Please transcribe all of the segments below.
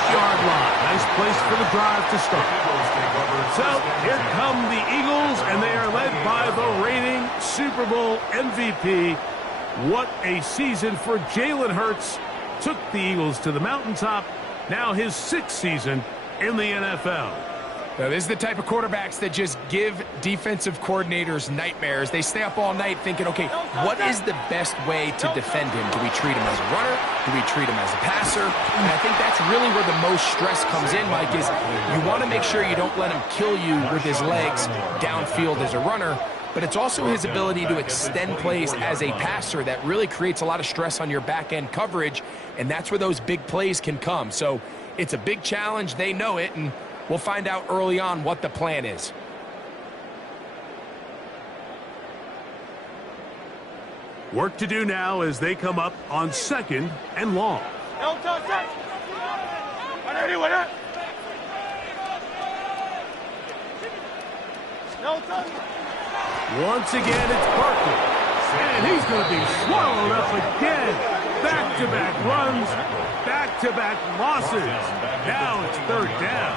6-yard line. Nice place for the drive to start. So here come the Eagles, and they are led by the reigning Super Bowl MVP. What a season for Jalen Hurts. Took the Eagles to the mountaintop. Now his 6th season in the NFL. Now, this is the type of quarterbacks that just give defensive coordinators nightmares. They stay up all night thinking, okay, what is the best way to defend him? Do we treat him as a runner? Do we treat him as a passer? And I think that's really where the most stress comes in, Mike, is you want to make sure you don't let him kill you with his legs downfield as a runner, but it's also his ability to extend plays as a passer that really creates a lot of stress on your back-end coverage, and that's where those big plays can come. So it's a big challenge. They know it, and we'll find out early on what the plan is. Work to do now as they come up on 2nd and long. Once again, it's Barkley. And he's going to be swallowed up again. Back-to-back runs, back-to-back losses. Now it's 3rd down.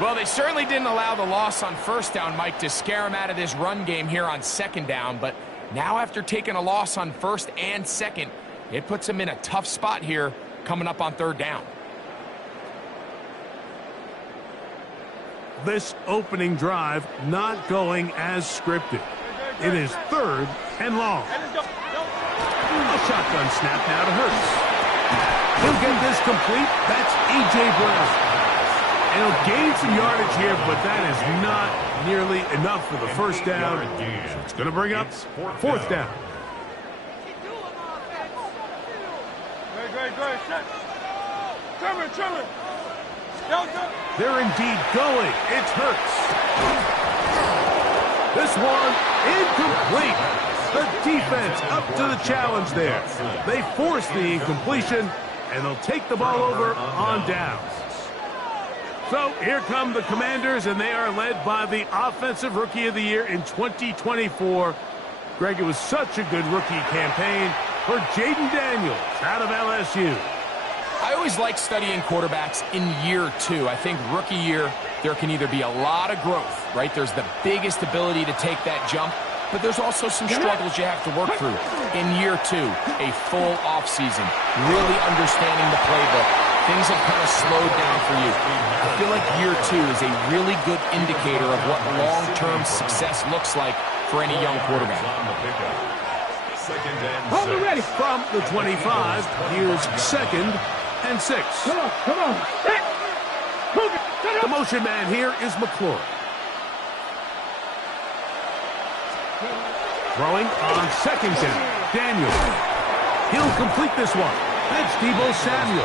Well, they certainly didn't allow the loss on 1st down, Mike, to scare him out of this run game here on 2nd down. But now after taking a loss on 1st and 2nd, it puts him in a tough spot here coming up on 3rd down. This opening drive not going as scripted. It is 3rd and long. A shotgun snap now to Hurts. He'll get this complete. That's A.J. Brown. And he'll gain some yardage here, but that is not nearly enough for the 1st down. So it's going to bring up 4th down. They're indeed going. It's Hurts. This one incomplete. The defense up to the challenge there. They force the incompletion, and they'll take the ball over on downs. So here come the Commanders, and they are led by the Offensive Rookie of the Year in 2024. Greg, it was such a good rookie campaign for Jaden Daniels out of LSU. I always like studying quarterbacks in year 2. I think rookie year, there can either be a lot of growth, right? There's the biggest ability to take that jump, but there's also some struggles you have to work through. In year 2, a full offseason, really understanding the playbook. Things have kind of slowed down for you. I feel like year 2 is a really good indicator of what long-term success looks like for any young quarterback. Hold it ready. From the 25, here's 2nd and 6. Come on. The motion man here is McClure. Throwing on 2nd down. Daniel. He'll complete this one. That's Deebo Samuel.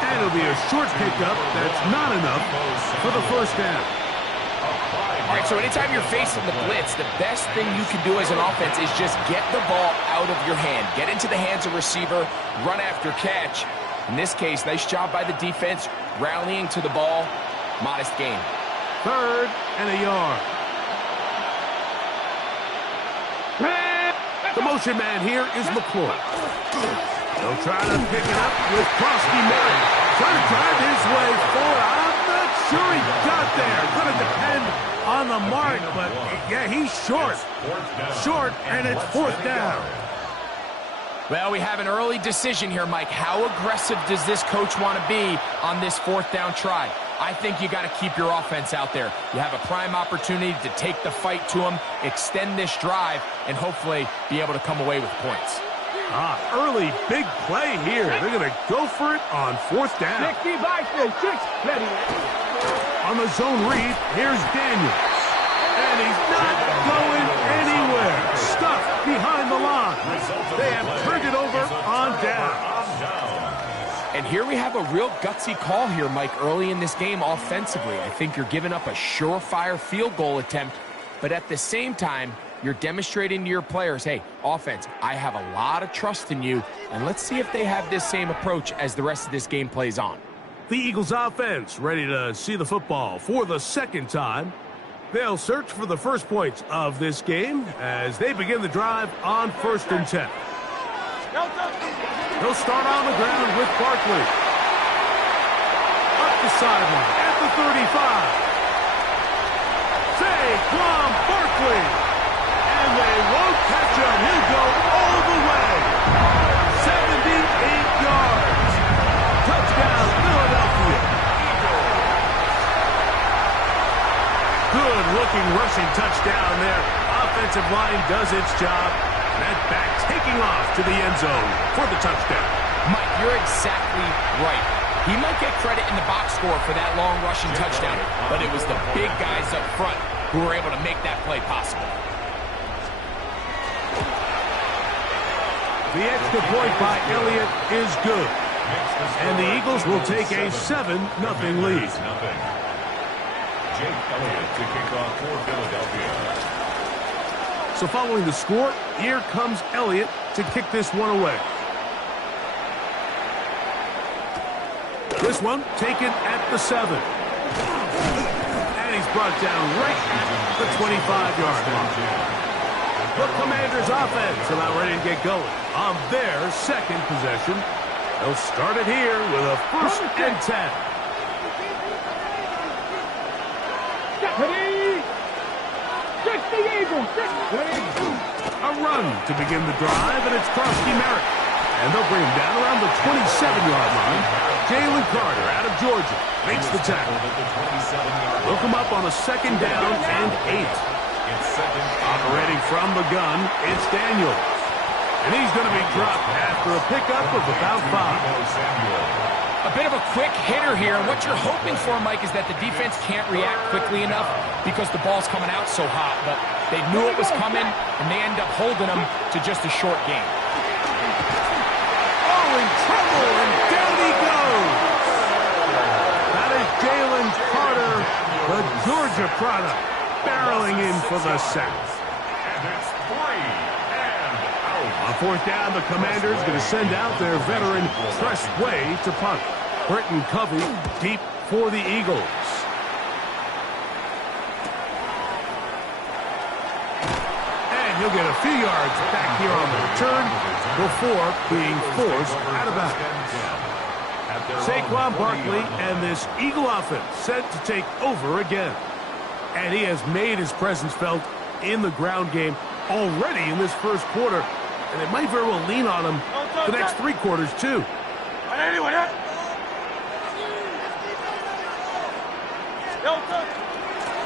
And it'll be a short pickup. That's not enough for the 1st down. All right, so anytime you're facing the blitz, the best thing you can do as an offense is just get the ball out of your hand. Get into the hands of receiver, run after catch. In this case, nice job by the defense, rallying to the ball. Modest gain. 3rd and a yard. The motion man here is McClure. They'll try to pick it up with Krosky Murray. Trying to drive his way forward. I'm not sure he got there. Going to depend on the mark, but yeah, he's short. Short, and it's 4th down. Well, we have an early decision here, Mike. How aggressive does this coach want to be on this 4th down try? I think you got to keep your offense out there. You have a prime opportunity to take the fight to them, extend this drive, and hopefully be able to come away with points. Early big play here. They're going to go for it on 4th down. On the zone read, here's Daniels. And he's not going anywhere. Stuck behind the line. They have turned it over on down. And here we have a real gutsy call here, Mike, early in this game offensively. I think you're giving up a surefire field goal attempt, but at the same time, you're demonstrating to your players, hey, offense, I have a lot of trust in you, and let's see if they have this same approach as the rest of this game plays on. The Eagles offense ready to see the football for the 2nd time. They'll search for the first points of this game as they begin the drive on 1st and 10. He'll start on the ground with Barkley. the sideline at the 35. Saquon Barkley. And they won't catch him. He'll go all the way. 78 yards. Touchdown, Philadelphia. Good-looking rushing touchdown there. Offensive line does its job. That back taking off to the end zone for the touchdown. Mike, you're exactly right. He might get credit in the box score for that long rushing touchdown, but it was the big guys up front who were able to make that play possible. The extra point by Elliott is good. And the Eagles will take a 7-0 lead. Jake Elliott to kick off for Philadelphia. So following the score, here comes Elliott to kick this one away. This one taken at the 7. And he's brought down right at the 25-yard line. The Commanders' offense about ready to get going on their second possession. They'll start it here with a 1st and 10. A run to begin the drive, and it's Karski Merrick. And they'll bring him down around the 27-yard line. Jalen Carter out of Georgia makes the tackle. They'll come up on a 2nd down and 8. Operating from the gun, it's Daniels. And he's going to be dropped after a pickup of about 5. A bit of a quick hitter here, and what you're hoping for, Mike, is that the defense can't react quickly enough because the ball's coming out so hot. But they knew it was coming, and they end up holding them to just a short game. Oh, in trouble, and down he goes. That is Jalen Carter, the Georgia product, barreling in for the sack. And it's 3 and out. On 4th down, the Commanders going to send out their veteran Tress Way to punt. Britton Covey deep for the Eagles. And he'll get a few yards back here on the return before being forced out of bounds. Saquon Barkley and this Eagle offense set to take over again. And he has made his presence felt in the ground game already in this first quarter. And it might very well lean on him the next 3 quarters, too.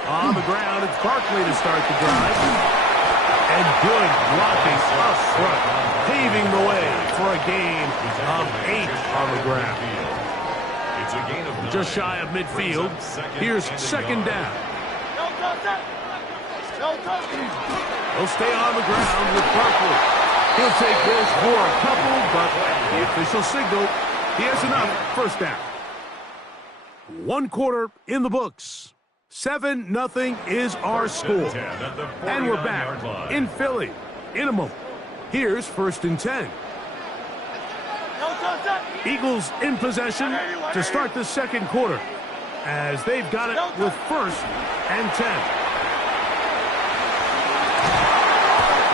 On the ground, it's Barkley to start the drive. And good blocking up front, paving the way for a gain of 8 on the ground. Just shy of midfield. Here's 2nd down. He'll stay on the ground with Barkley. He'll take this for a couple, but the official signal, he has enough. 1st down. 1 quarter in the books. 7-0 is our score. And we're back in Philly in a moment. Here's 1st and 10. Eagles in possession to start the 2nd quarter as they've got it with 1st and 10.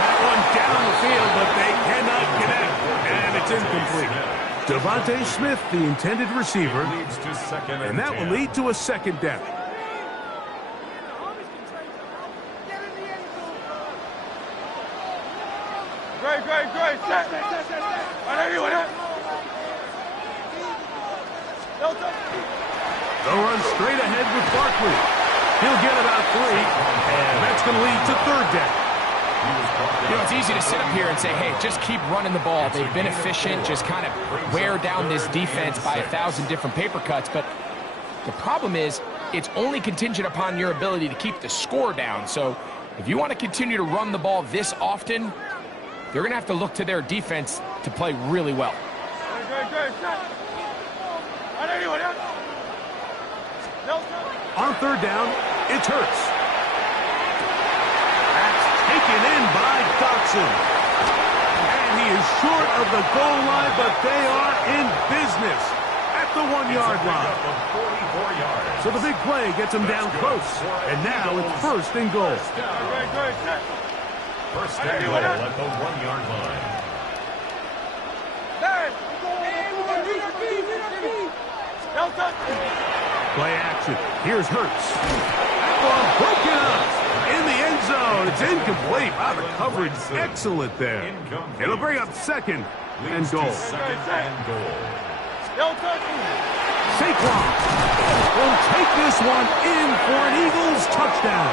That one down the field, but they cannot connect, and it's incomplete. Devontae Smith, the intended receiver, and that will lead to a 2nd down. Great. They'll run straight ahead with Barkley. He'll get about 3, and that's going to lead to 3rd down. You know, it's easy to sit up here and say, hey, just keep running the ball. They've been efficient, just kind of wear down this defense by 1,000 different paper cuts. But the problem is it's only contingent upon your ability to keep the score down. So if you want to continue to run the ball this often, they're going to have to look to their defense to play really well. On 3rd down, it's Hurts. That's taken in by Dotson. And he is short of the goal line, but they are in business at the 1-yard line. So the big play gets him down close. And now it's 1st and goal. 1st and goal at the 1-yard line. Play action. Here's Hurts. That ball broken up in the end zone. It's incomplete. Wow, the coverage excellent there. It'll bring up second and goal. Saquon will take this one in for an Eagles touchdown.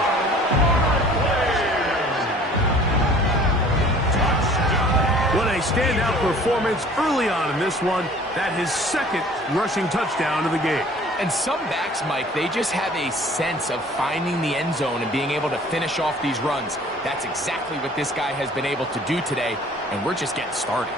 What a standout performance early on in this one. That his second rushing touchdown of the game. And some backs, Mike, they just have a sense of finding the end zone and being able to finish off these runs. That's exactly what this guy has been able to do today, and we're just getting started.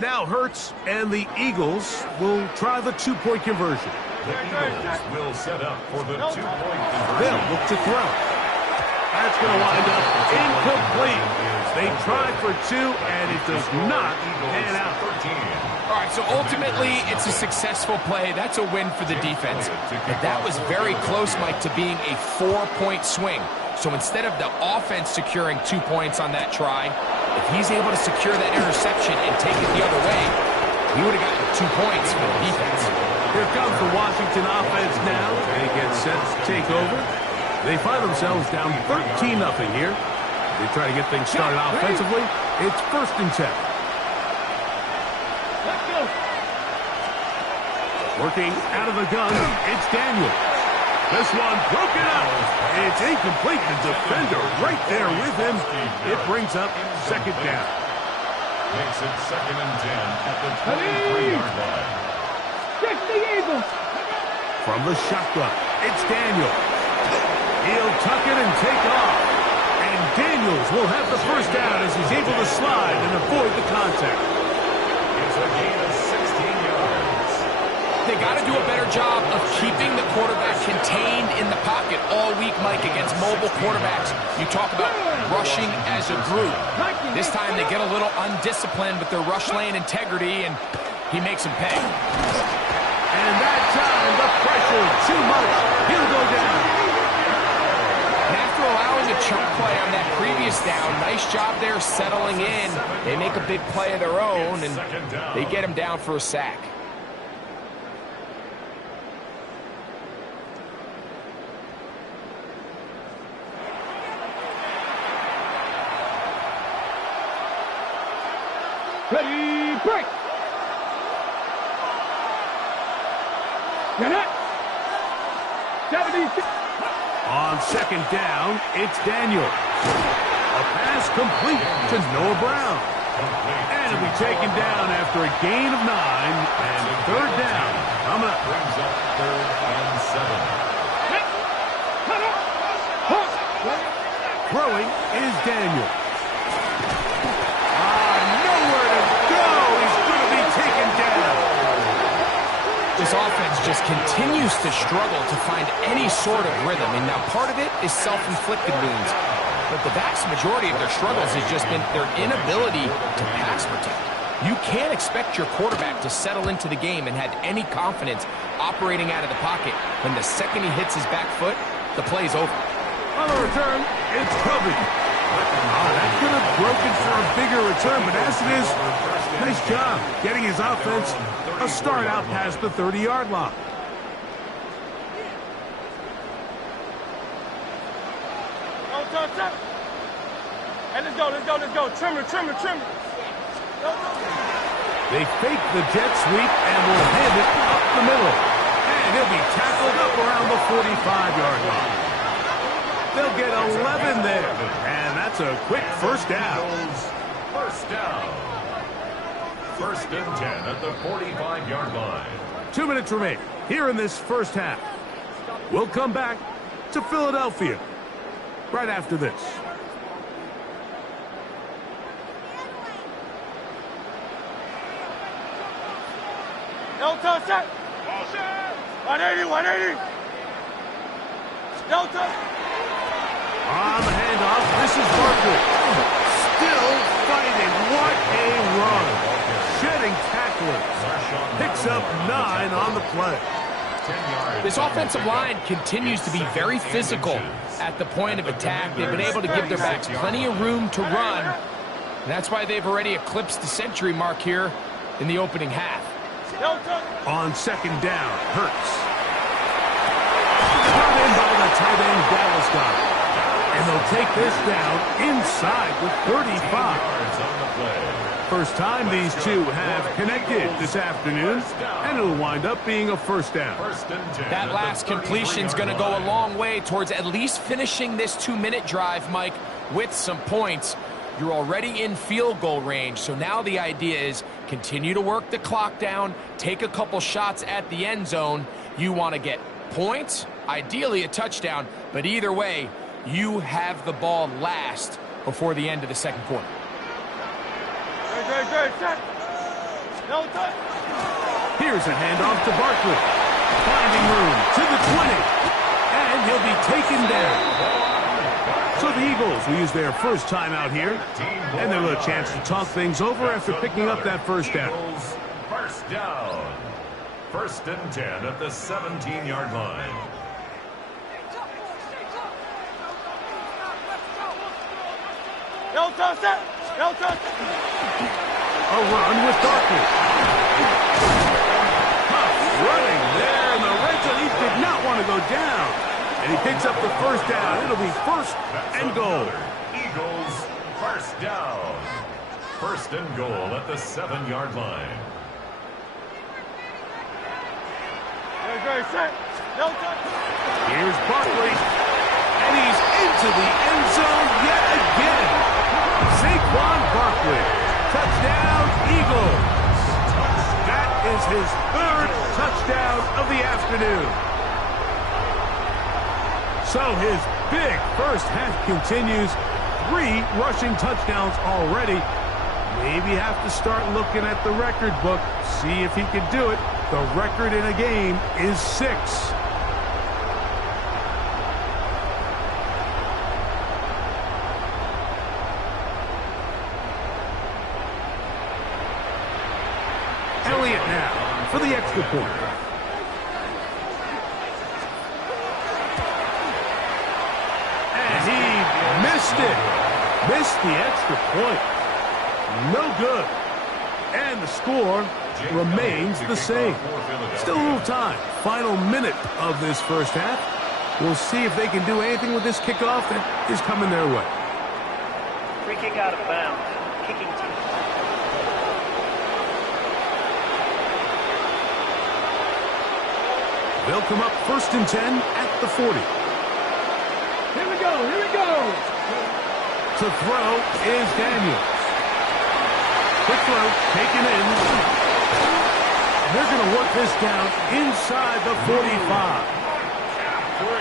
Now Hurts and the Eagles will try the two-point conversion. The Eagles will set up for the two-point conversion. They'll look to throw. That's going to wind up incomplete. They tried for two, and it does not pan out. All right, so ultimately, it's a successful play. That's a win for the defense. But that was very close, Mike, to being a 4-point swing. So instead of the offense securing 2 points on that try, if he's able to secure that interception and take it the other way, he would have gotten 2 points for the defense. Here comes the Washington offense now. They get set to take over. They find themselves down 13-0 here. They try to get things started offensively. It's 1st and 10. Working out of the gun, it's Daniel. This one broken up. It's incomplete. The defender right there with him. It brings up second down. Makes it 2nd and 10 at the 23-yard line. Check the Eagles. From the shotgun, it's Daniel. He'll tuck it and take off. And Daniels will have the first down as he's able to slide and avoid the contact. It's a gain of 16 yards. They got to do a better job of keeping the quarterback contained in the pocket all week, Mike, against mobile quarterbacks. You talk about rushing as a group. This time they get a little undisciplined with their rush lane integrity, and he makes them pay. And that time, the pressure, too much. He'll go down. And after allowing a chunk play on that previous down, nice job there settling in. They make a big play of their own, and they get him down for a sack. Ready, break. Get it. 76. On second down, it's Daniel. A pass complete to Noah Brown. And it'll be taken down after a gain of 9 and 3rd down. Coming up. Brings up 3rd and 7. Throwing is Daniel. Nowhere to go. He's going to be taken down. This offense just continues to struggle to find any sort of rhythm. And now part of it is self-inflicted wounds. But the vast majority of their struggles has just been their inability to pass protect. You can't expect your quarterback to settle into the game and have any confidence operating out of the pocket when the second he hits his back foot, the play's over. On the return, it's Covey. That could have broken for a bigger return, but as it is, nice job getting his offense a start out past the 30-yard line. And let's go. Trimmer. They fake the jet sweep and will hand it up the middle. And he'll be tackled up around the 45-yard line. They'll get 11 there. And that's a quick first down. First down. 1st and 10 at the 45-yard line. 2 minutes remain here in this first half. We'll come back to Philadelphia right after this. Delta set. 180. Delta. On the handoff, this is Barkley. Still fighting. What a run. Shedding tacklers. Picks up 9 on the play. This offensive line continues to be very physical at the point of attack. They've been able to give their backs plenty of room to run. And that's why they've already eclipsed the century mark here in the opening half. On second down, Hurts. Brought in by the tight end, Dallas Goedert. And they'll take this down inside the 35. First time these two have connected this afternoon, and it'll wind up being a first down. That last completion's going to go a long way towards at least finishing this 2-minute drive, Mike, with some points. You're already in field goal range, so now the idea is continue to work the clock down, take a couple shots at the end zone. You want to get points, ideally a touchdown, but either way, you have the ball last before the end of the second quarter. Here's a handoff to Barkley. Finding room to the 20. And he'll be taken down. So the Eagles will use their first timeout here. And they'll have a chance to talk things over after picking up that first down. First down. 1st and 10 at the 17-yard line. A run with Barkley. Running there in the red zone. He did not want to go down. And he picks up the first down. It'll be 1st and goal. Eagles, first down. 1st and goal at the 7-yard line. Here's Barkley. And he's into the end zone yet again. Saquon Barkley. Touchdown, Eagles. That is his 3rd touchdown of the afternoon. So his big first half continues. 3 rushing touchdowns already. Maybe have to start looking at the record book. See if he can do it. The record in a game is 6. Elliott now for the extra point. And he missed it. Missed the extra point. No good. And the score remains the same. Still a little time. Final minute of this first half. We'll see if they can do anything with this kickoff that is coming their way. Free kick out of bounds. Kicking team. They'll come up 1st and 10 at the 40. Here we go, here we go. To throw is Daniels. Quick throw, taken in. They're going to work this down inside the 45.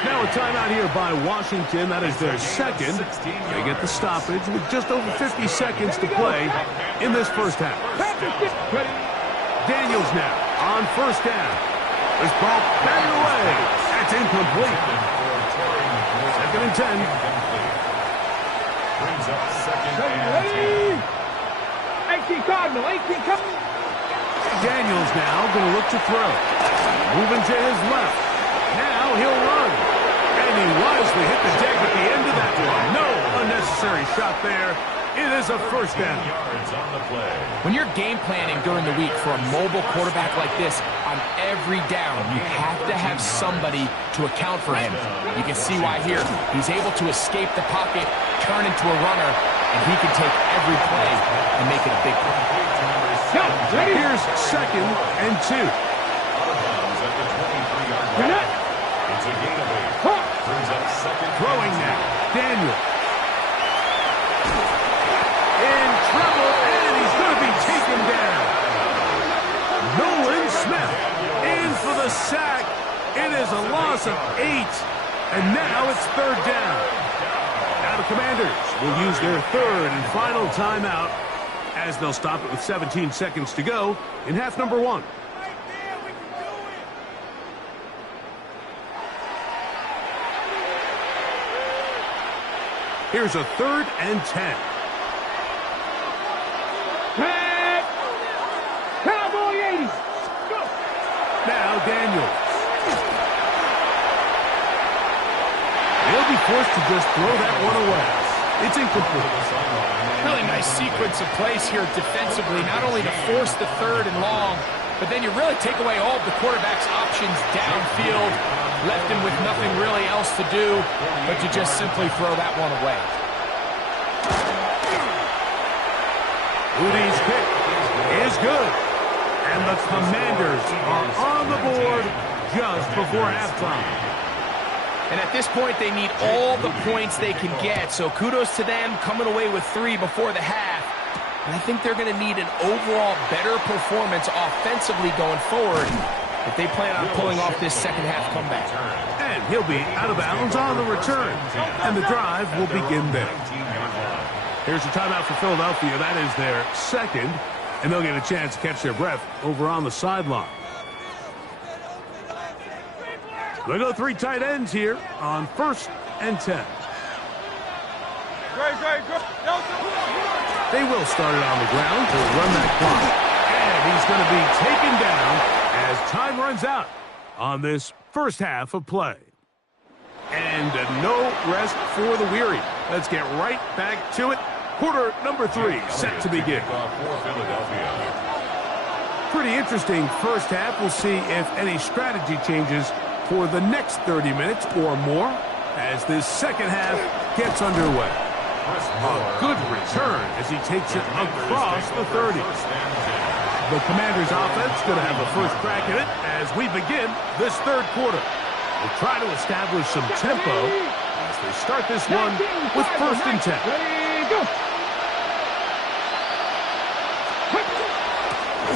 Now a timeout here by Washington. That is their 2nd. They get the stoppage with just over 50 seconds to play in this first half. Daniels now on 1st down. This ball batted away. That's incomplete. 2nd and 10. Brings up 2nd and 10. 18 Cardinal, 18 coming. Daniels now going to look to throw. Moving to his left. Now he'll run. And he wisely hit the deck at the end of that one. No unnecessary shot there. It is a first down. When you're game planning during the week for a mobile quarterback like this, on every down, you have to have somebody to account for him. You can see why here. He's able to escape the pocket, turn into a runner, and he can take every play and make it a big play. Here's 2nd and 2. It's a gain of 8. Brings up 2nd. Throwing now. Daniel. In trouble, and he's going to be taken down. Nolan Smith in for the sack. It is a loss of 8. And now it's 3rd down. Now the Commanders will use their 3rd and final timeout as they'll stop it with 17 seconds to go in half number 1. Here's a 3rd and 10. Cowboys! Daniels. He'll be forced to just throw that one away. It's incomplete. Really nice sequence of plays here defensively, not only to force the third and long, but then you really take away all of the quarterback's options downfield, left him with nothing really else to do but to just simply throw that one away. Udi's kick is good. And the Commanders are on the board just before halftime. And at this point, they need all the points they can get. So kudos to them coming away with 3 before the half. And I think they're going to need an overall better performance offensively going forward if they plan on pulling off this second half comeback. And he'll be out of bounds on the return. And the drive will begin there. Here's a timeout for Philadelphia. That is their second. And they'll get a chance to catch their breath over on the sideline. They go 3 tight ends here on 1st and 10. They will start it on the ground to run that clock. And he's going to be taken down as time runs out on this first half of play. And no rest for the weary. Let's get right back to it. Quarter number 3 set to begin. Pretty interesting first half. We'll see if any strategy changes for the next 30 minutes or more as this second half gets underway. A good return as he takes it across the 30. The Commanders' offense going to have the first crack at it as we begin this third quarter. We'll try to establish some tempo as they start this one with 1st and 10.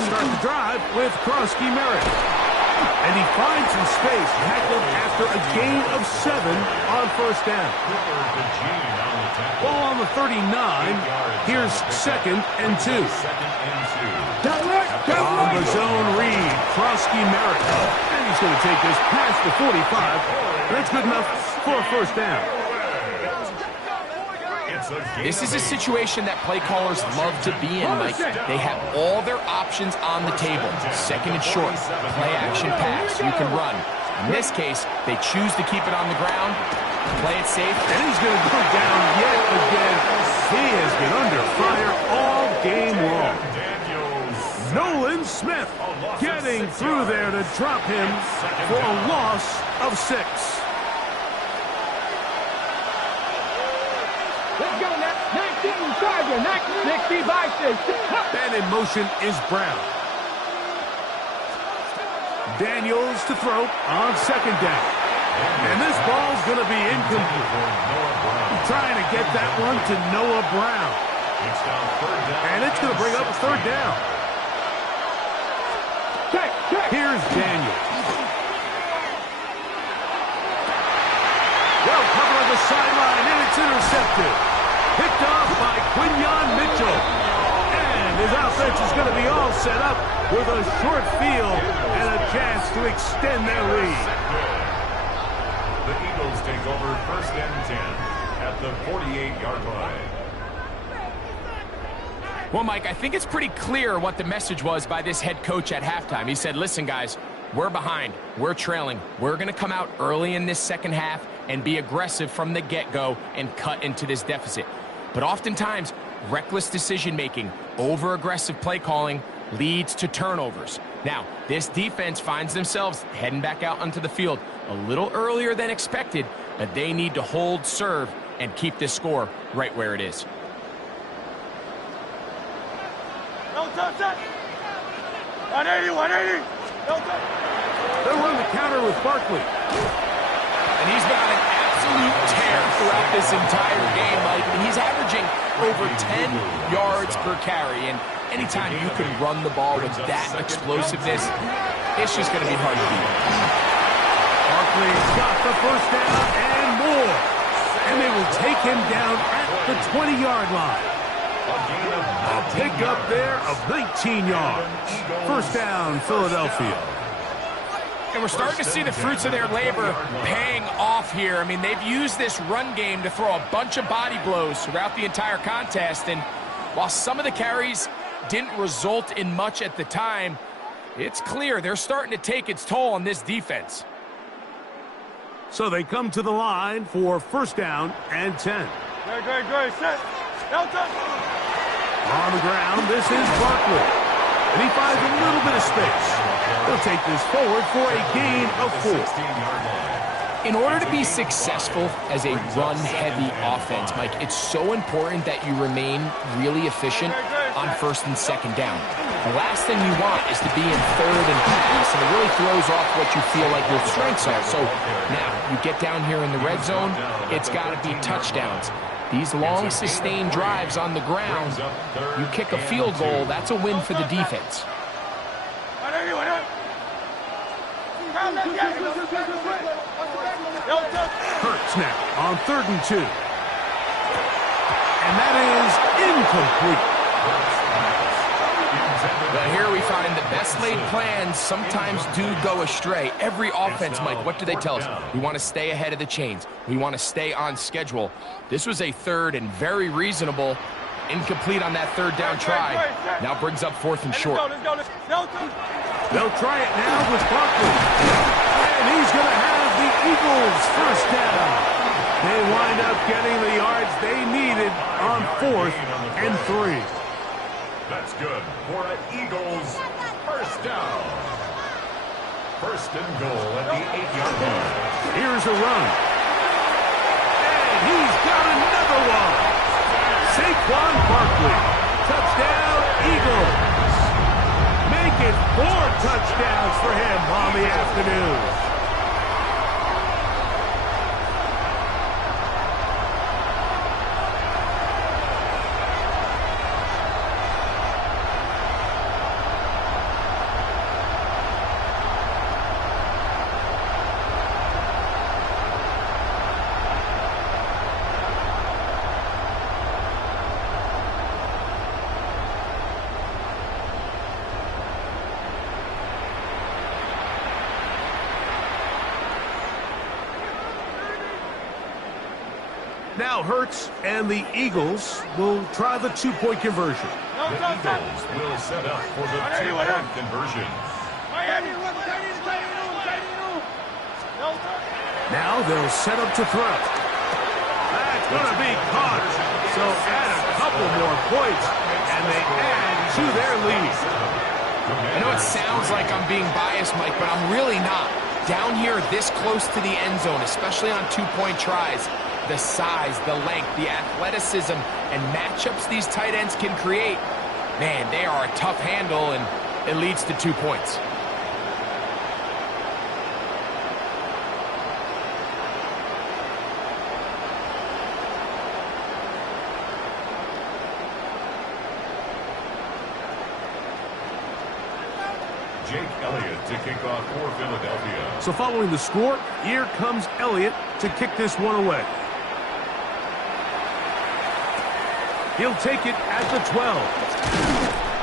Start the drive with Krosky Merritt. And he finds some space, tackled after a gain of 7 on 1st down. Ball on the 39. Here's 2nd and 2. On the zone read, Krosky Merritt. And he's going to take this past the 45. That's good enough for a 1st down. This is a situation that play callers love to be in, Mike. They have all their options on the table. 2nd and short, play action pass, you can run. In this case, they choose to keep it on the ground, play it safe. And he's going to go down yet again. He has been under fire all game long. Nolan Smith getting through there to drop him for a loss of 6. Let's go, 19 Charger, 60 by 6. And in motion is Brown. Daniels to throw on 2nd down. And this ball's going to be incomplete. Trying to get that one to Noah Brown. And it's going to bring up 3rd down. Here's Daniels. Well covered on the sideline, and it's intercepted. Picked off by Quinyon Mitchell. And his offense is going to be all set up with a short field and a chance to extend their lead. The Eagles take over 1st and 10 at the 48-yard line. Well, Mike, I think it's pretty clear what the message was by this head coach at halftime. He said, listen, guys, we're behind. We're trailing. We're going to come out early in this second half and be aggressive from the get-go and cut into this deficit. But oftentimes, reckless decision-making, over-aggressive play calling leads to turnovers. Now, this defense finds themselves heading back out onto the field a little earlier than expected, but they need to hold serve and keep this score right where it is. No touch it. 180. No touch. They'll run the counter with Barkley. And he's been on an absolute tear throughout this entire game, Mike. And he's averaging over 10 yards per carry. And anytime you can run the ball with that explosiveness, it's just going to be hard to beat. Barkley's got the 1st down and more. And they will take him down at the 20-yard line. A pick up there of 19 yards. 1st down, Philadelphia. And we're starting to see the fruits of their labor paying off here. I mean, they've used this run game to throw a bunch of body blows throughout the entire contest. And while some of the carries didn't result in much at the time, It's clear they're starting to take its toll on this defense. So they come to the line for first down and 10. Great. Set. Delta. On the ground, this is Barkley. And he finds a little bit of space. They'll take this forward for a gain of 4. In order to be successful as a run-heavy offense, Mike, it's so important that you remain really efficient on first and second down. The last thing you want is to be in third and pass, and it really throws off what you feel like your strengths are. So now you get down here in the red zone, it's got to be touchdowns. These long, sustained drives on the ground, you kick a field goal, that's a win for the defense. Hurts now on 3rd and 2. And that is incomplete. But here we find the best laid plans sometimes do go astray. Every offense, Mike, what do they tell us? We want to stay ahead of the chains. We want to stay on schedule. This was a 3rd and very reasonable. Incomplete on that 3rd down try. Now brings up 4th and short. They'll try it now with Barkley. And he's going to have the Eagles first down. They wind up getting the yards they needed on 4th and 3. That's good for an Eagles first down. First and goal at the 8-yard line. Here's a run. And he's got another one. Saquon Barkley. Touchdown, Eagles. Make it 4 touchdowns for him on the afternoon. Now Hurts and the Eagles will try the 2-point conversion. The Eagles will set up for the 2-point conversion. Now they'll set up to throw. That's going to be caught. So add a couple more points, and they add to their lead. I know it sounds like I'm being biased, Mike, but I'm really not. Down here this close to the end zone, especially on 2-point tries, the size, the length, the athleticism, and matchups these tight ends can create, man, they are a tough handle, and it leads to 2 points. Jake Elliott to kick off for Philadelphia. So following the score, here comes Elliott to kick this one away. He'll take it at the 12.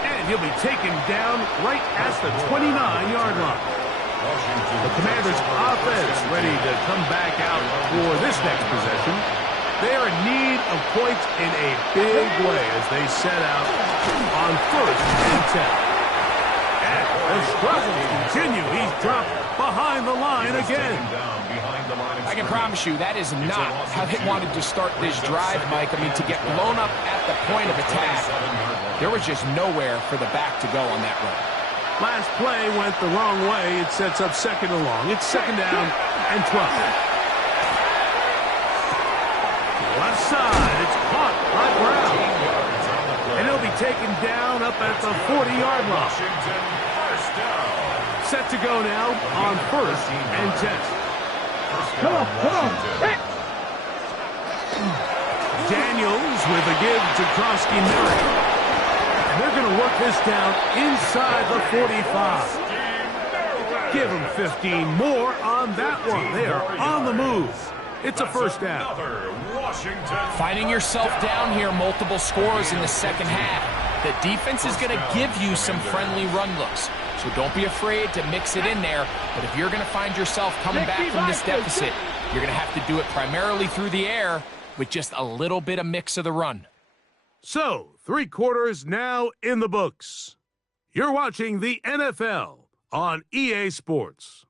And he'll be taken down right at the 29-yard line. The Commanders' offense ready to come back out for this next possession. They are in need of points in a big way as they set out on 1st and 10. And the struggles continue. He's dropped behind the line again. I can promise you that is not how they wanted to start this drive, Mike. I mean, to get blown up at the point of attack, there was just nowhere for the back to go on that run. Last play went the wrong way. It sets up 2nd and long. It's 2nd down and 12. Left side, it's caught by Brown. And he'll be taken down up at the 40-yard line. Set to go now on 1st and 10. Come on. Daniels with a give to Krosky Merrick. And they're going to work this down inside the 45. Give them 15 more on that one. They are on the move. It's a first down. Finding yourself down here, multiple scores in the second half. The defense is going to give you some friendly run looks. So don't be afraid to mix it in there. But if you're going to find yourself coming back from this deficit, you're going to have to do it primarily through the air with just a little bit of mix of the run. So, 3 quarters now in the books. You're watching the NFL on EA Sports.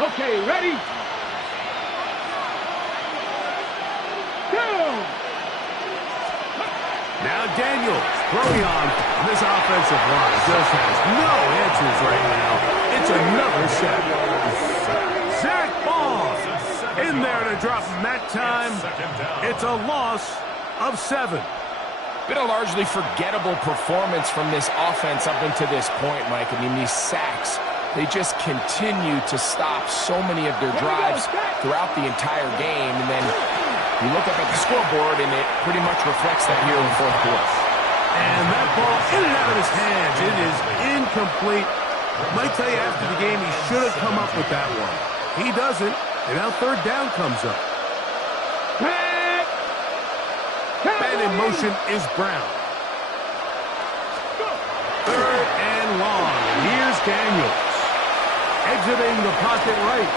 Okay, ready? Go! Now Daniel throwing on this offensive line just has no answers right now. It's another sack. Zach Ball in there to drop him that time. It's a loss of 7. Been a largely forgettable performance from this offense up until this point, Mike. I mean, these sacks, they just continue to stop so many of their drives throughout the entire game. And then you look up at the scoreboard, and it pretty much reflects that here in the fourth quarter. And that ball in and out of his hands. It is incomplete. Might tell you after the game he should have come up with that one. He doesn't, and now third down comes up. And in motion is Brown. Third and long. And here's Daniels. Exiting the pocket right.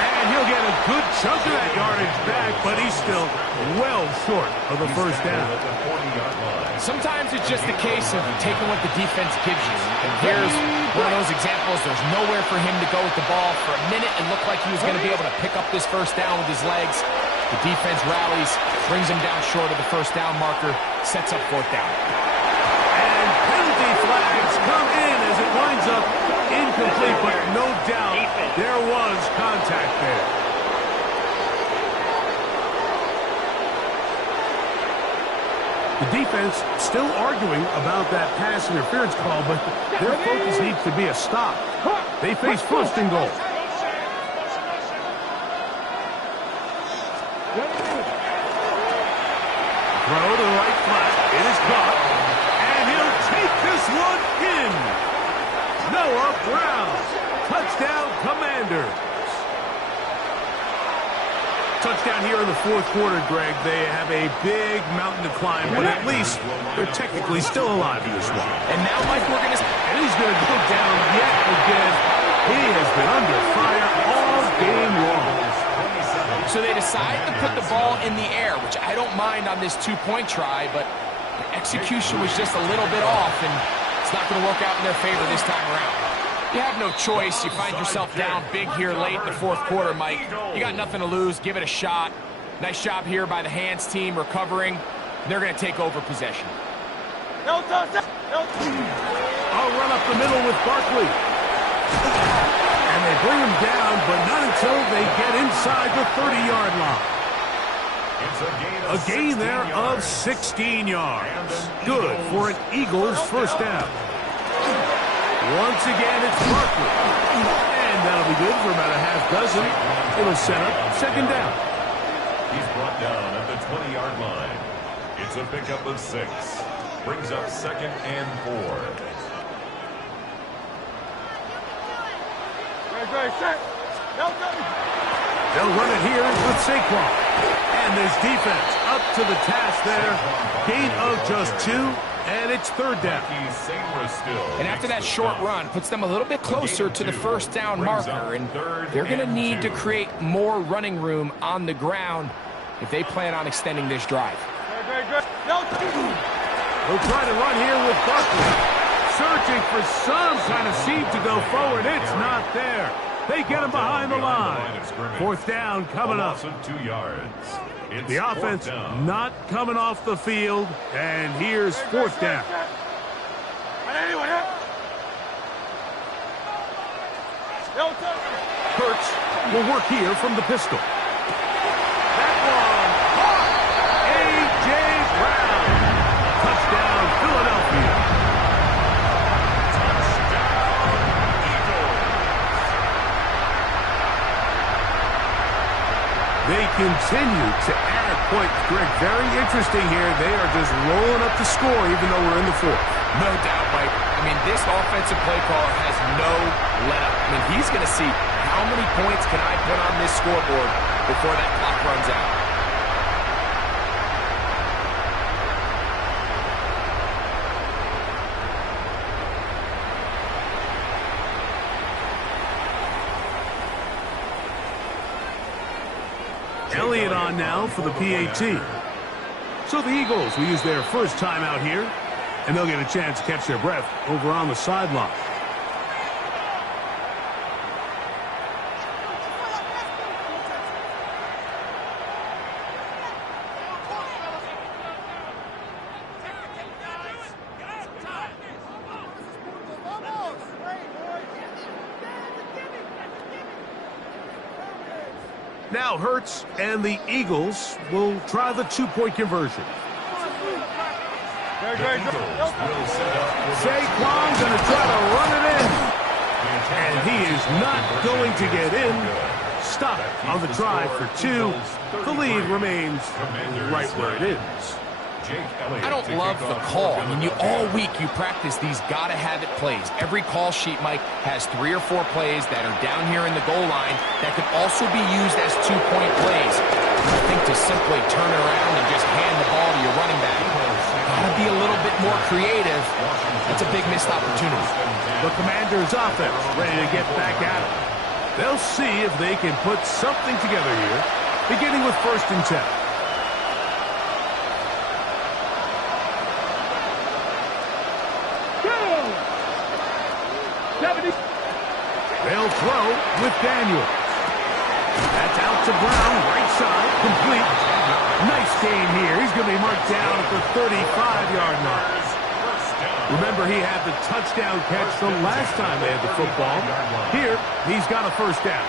And he'll get a good chunk of that yardage back, but he's still well short of the first down. Sometimes it's just a case of taking what the defense gives you. And here's one of those examples. There's nowhere for him to go with the ball for a minute and looked like he was going to be able to pick up this first down with his legs. The defense rallies, brings him down short of the first down marker, sets up fourth down. And penalty flags come in as it winds up incomplete, but no doubt there was contact there. The defense still arguing about that pass interference call, but their focus needs to be a stop. They face first and goal. Throw to the right flat. It is caught. And he'll take this one in. Noah Brown. Touchdown, Commanders. Touchdown here in the fourth quarter, Greg. They have a big mountain to climb, but at least they're technically still alive in this one. And now, Mike, and he's going to go down yet again. He has been under fire all game long. So they decide to put the ball in the air, which I don't mind on this two-point try, but the execution was just a little bit off, and it's not going to work out in their favor this time around. You have no choice. You find yourself down big here late in the fourth quarter, Mike. You got nothing to lose. Give it a shot. Nice job here by the hands team recovering. They're going to take over possession. I'll run up the middle with Barkley. And they bring him down, but not until they get inside the 30-yard line. A gain there of 16 yards. Good for an Eagles first down. Once again, it's Barkley. And that'll be good for about a half dozen. It'll set up second down. He's brought down at the 20-yard line. It's a pickup of 6. Brings up second and 4. They'll run it here with Saquon. And this defense up to the task there. Gain of just 2, and it's third down. And after that short run, puts them a little bit closer to the first down marker. And they're going to need to create more running room on the ground if they plan on extending this drive. They'll try to run here with Barkley. Searching for some kind of seed to go forward. It's not there. They get him behind the line. Fourth down coming up. 2 yards. The offense not coming off the field. And here's fourth down. Hurts will work here from the pistol. That one caught. A.J. Brown. Touchdown, Philadelphia. They continue to add points, Greg. Very interesting here. They are just rolling up the score even though we're in the fourth. No doubt, Mike. I mean, this offensive play caller has no let-up. I mean, he's going to see how many points can I put on this scoreboard before that clock runs out. Elliott on now for the PAT. So the Eagles will use their first timeout here, and they'll get a chance to catch their breath over on the sideline. Now Hurts and the Eagles will try the two-point conversion. Saquon's going to try to run it in. And he is not going to get in. Stop on the try for 2. The lead remains right where it is. I don't love the call. I mean, all week you practice these gotta-have-it plays. Every call sheet, Mike, has 3 or 4 plays that are down here in the goal line that could also be used as two-point plays. I think to simply turn around and just hand the ball to your running back, gotta be a little bit more creative. That's a big missed opportunity. The Commanders' offense ready to get back at it. They'll see if they can put something together here, beginning with 1st and 10. They'll throw with Daniels. That's out to Brown, right side, complete. Nice gain here. He's going to be marked down at the 35-yard line. Remember, he had the touchdown catch the last time they had the football. Here, he's got a 1st down.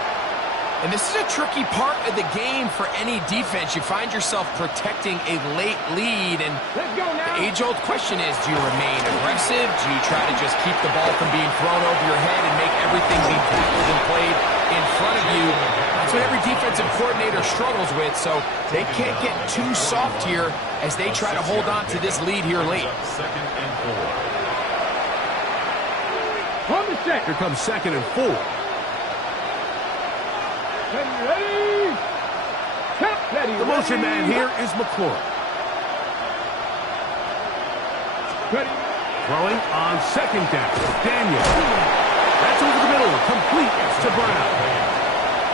And this is a tricky part of the game for any defense. You find yourself protecting a late lead, and the age-old question is, do you remain aggressive? Do you try to just keep the ball from being thrown over your head and make everything be tackled and played in front of you? That's what every defensive coordinator struggles with, so they can't get too soft here as they try to hold on to this lead here late. Here comes 2nd and 4. The motion man here is McClure. Throwing on 2nd down. Daniel. That's over the middle. Complete to Brown.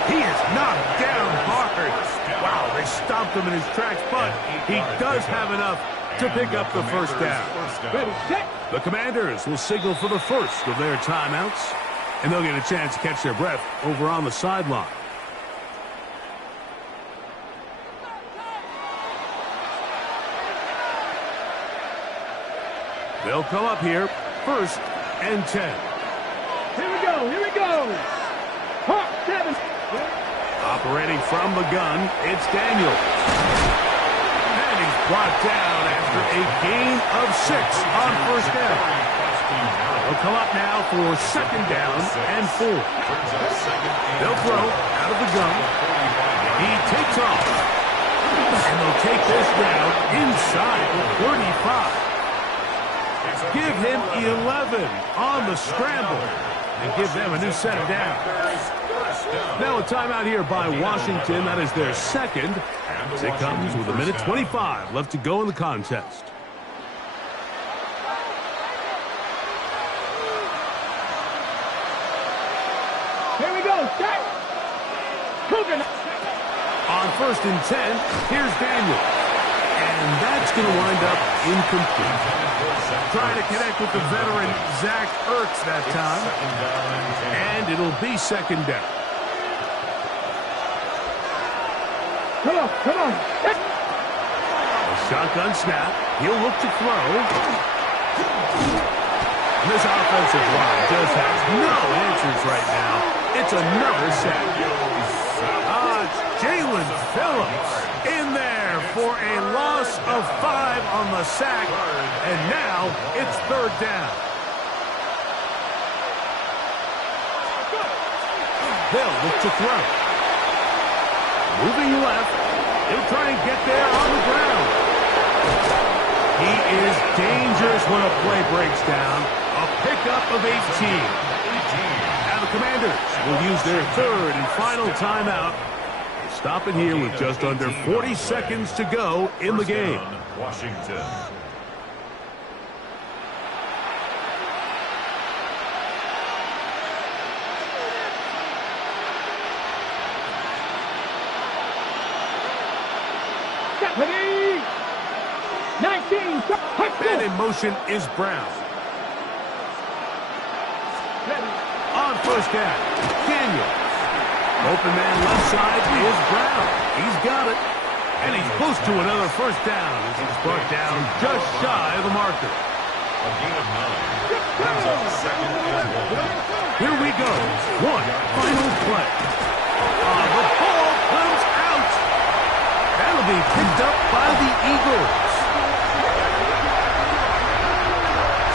He is knocked down hard. Wow, they stomped him in his tracks, but he does have enough to pick up the 1st down. The Commanders will signal for the first of their timeouts, and they'll get a chance to catch their breath over on the sideline. They'll come up here, 1st and 10. Here we go. Hawk 7. Operating from the gun, it's Daniels. And he's brought down after a gain of 6 on 1st down. They'll come up now for 2nd down and 4. They'll throw out of the gun. He takes off. And they'll take this down inside the 35. Give him 11 on the scramble and give them a new set of downs. Now a timeout here by Washington. That is their 2nd. As it comes with 1:25 left to go in the contest. Here we go. Start. Cooking. On 1st and 10, here's Daniel. And that's going to wind up incomplete. Trying to connect with the veteran Zach Ertz that time. And it'll be 2nd down. Come on. A shotgun snap. He'll look to throw. This offensive line just has no answers right now. It's another sack. It's Jalen Phillips in there for a loss of 5 on the sack. And now it's 3rd down. They'll look to throw. Moving left. He'll try and get there on the ground. He is dangerous when a play breaks down. A pickup of 18. Now the Commanders will use their 3rd and final timeout. Stop it here with just under 40 seconds to go in the game. Washington. Ready? 19. Man in motion is Brown. On first down, Daniel. Open man left side is Brown. He's got it. And he's close to another first down as he's brought down just shy of the marker. A gain of 9. Brings up second and 1. Here we go. One final play. The ball comes out. That'll be picked up by the Eagles.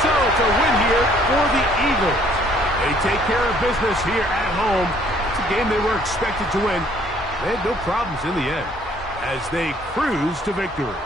So it's a win here for the Eagles. They take care of business here at home. It's a game they were expected to win. They had no problems in the end as they cruise to victory.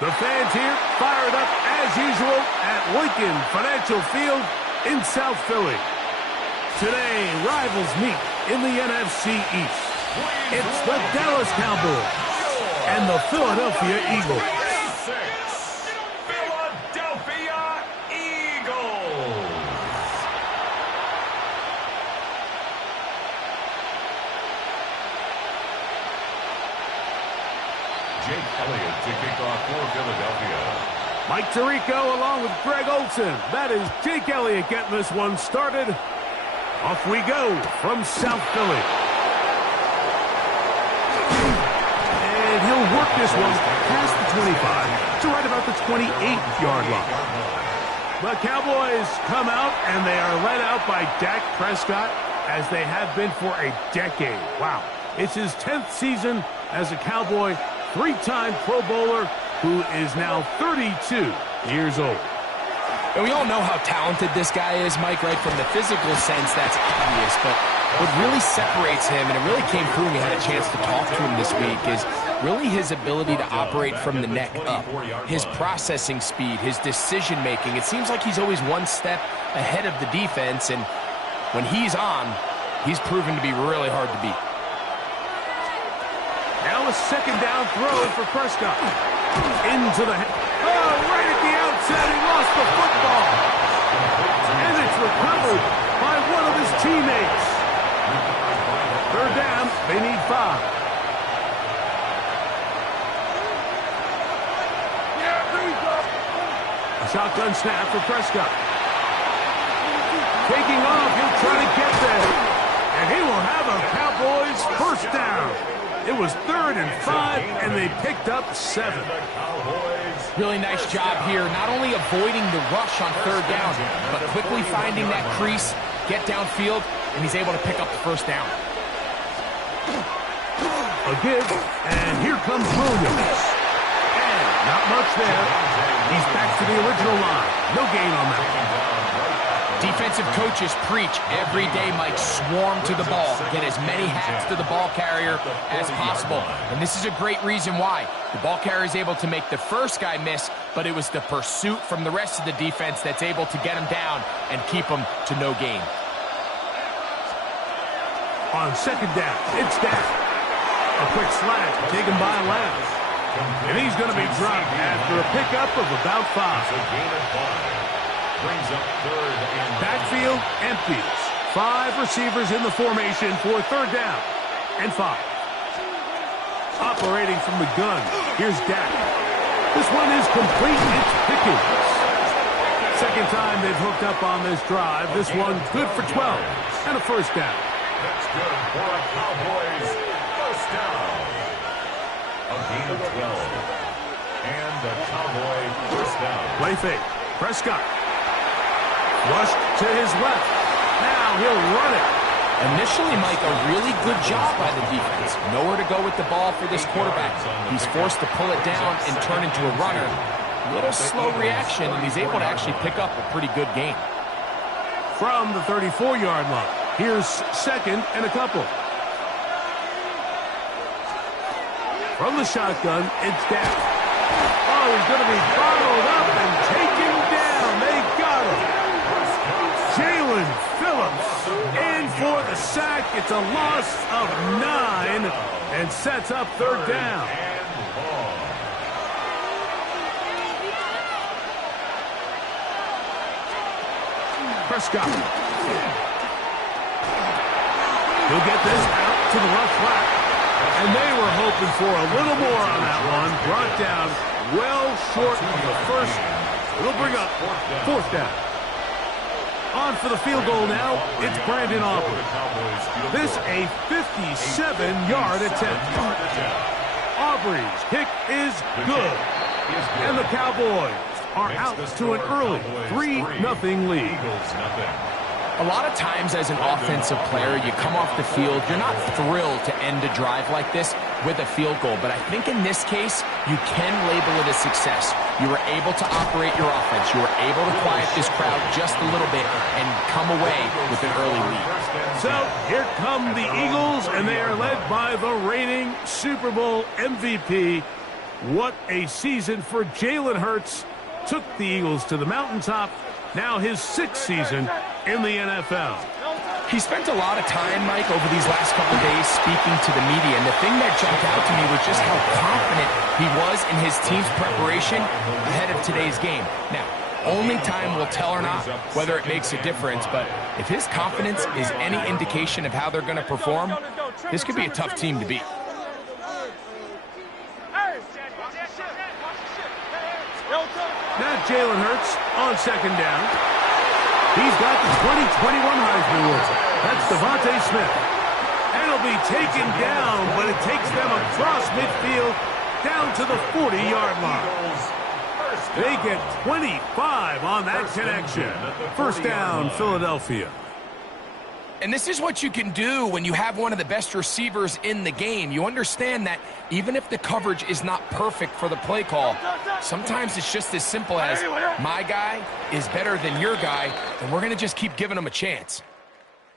The fans here fired up as usual at Lincoln Financial Field in South Philly. Today, rivals meet in the NFC East. It's the Dallas Cowboys and the Philadelphia Eagles. Philadelphia Eagles. Jake Elliott to kick off for Philadelphia. Mike Tirico along with Greg Olson. That is Jake Elliott getting this one started. Off we go from South Philly. And he'll work this one past the 25 to right about the 28-yard line. The Cowboys come out and they are led out by Dak Prescott as they have been for a decade. Wow. It's his 10th season as a Cowboy, three-time Pro Bowler who is now 32 years old. And we all know how talented this guy is, Mike, right? From the physical sense, that's obvious. But what really separates him, and it really came through when we had a chance to talk to him this week, is really his ability to operate from the neck up. His processing speed, his decision-making. It seems like he's always one step ahead of the defense, and when he's on, he's proven to be really hard to beat. Now a second down throw for Prescott. Into the head. Oh, right at the outset, he lost the football. And it's recovered by one of his teammates. Third down, they need 5. A shotgun snap for Prescott. Taking off, he'll try to get there. And he will have a Cowboys first down. It was 3rd and 5, and they picked up 7. Really nice job here, not only avoiding the rush on 3rd down, but quickly finding that crease, get downfield, and he's able to pick up the first down. A give, and here comes Williams. And not much there. He's back to the original line. No gain on that. Defensive coaches preach every day, Mike, swarm to the ball. Get as many hacks to the ball carrier as possible. And this is a great reason why. The ball carrier is able to make the first guy miss, but it was the pursuit from the rest of the defense that's able to get him down and keep him to no gain. On second down, it's down. A quick slant taken by Lamb. And he's going to be dropped after a pickup of about 5. Brings up third and backfield empties. 5 receivers in the formation for third down and 5. Operating from the gun, here's Dak. This one is complete. It's Pickens. Second time they've hooked up on this drive. This one good for 12 and a first down. That's good for a Cowboys first down. A gain of 12. And a Cowboy first down. Play fake. Prescott. Rushed to his left. Now he'll run it. Initially, Mike, a really good job by the defense. Nowhere to go with the ball for this quarterback. He's forced to pull it down and turn into a runner. Little slow reaction, and he's able to actually pick up a pretty good gain. From the 34-yard line, here's second and a couple. From the shotgun, it's Dak. Oh, he's going to be bottled up and taken down. They got him. Jalen Phillips in for the sack. It's a loss of 9 and sets up third down. Prescott. He'll get this out to the left flat. And they were hoping for a little more on that one. Brought down well short of the first. It'll bring up fourth down. On for the field goal now, it's Brandon Aubrey. This a 57-yard attempt. Aubrey's kick is good. And the Cowboys are out to an early 3-0 lead. A lot of times as an offensive player, you come off the field, you're not thrilled to end a drive like this with a field goal. But I think in this case, you can label it a success. You were able to operate your offense. You were able to quiet this crowd just a little bit and come away with an early lead. So here come the Eagles, and they are led by the reigning Super Bowl MVP. What a season for Jalen Hurts. Took the Eagles to the mountaintop. Now his 6th season in the NFL. He spent a lot of time, Mike, over these last couple days speaking to the media, and the thing that jumped out to me was just how confident he was in his team's preparation ahead of today's game. Now, only time will tell or not whether it makes a difference, but if his confidence is any indication of how they're going to perform, this could be a tough team to beat. Now Jalen Hurts on second down. He's got the 2021 Heisman Award. That's Devontae Smith. And he'll be taken down, but it takes them across midfield down to the 40-yard line. They get 25 on that connection. First down, Philadelphia. And this is what you can do when you have one of the best receivers in the game. You understand that even if the coverage is not perfect for the play call, sometimes it's just as simple as my guy is better than your guy, and we're going to just keep giving him a chance.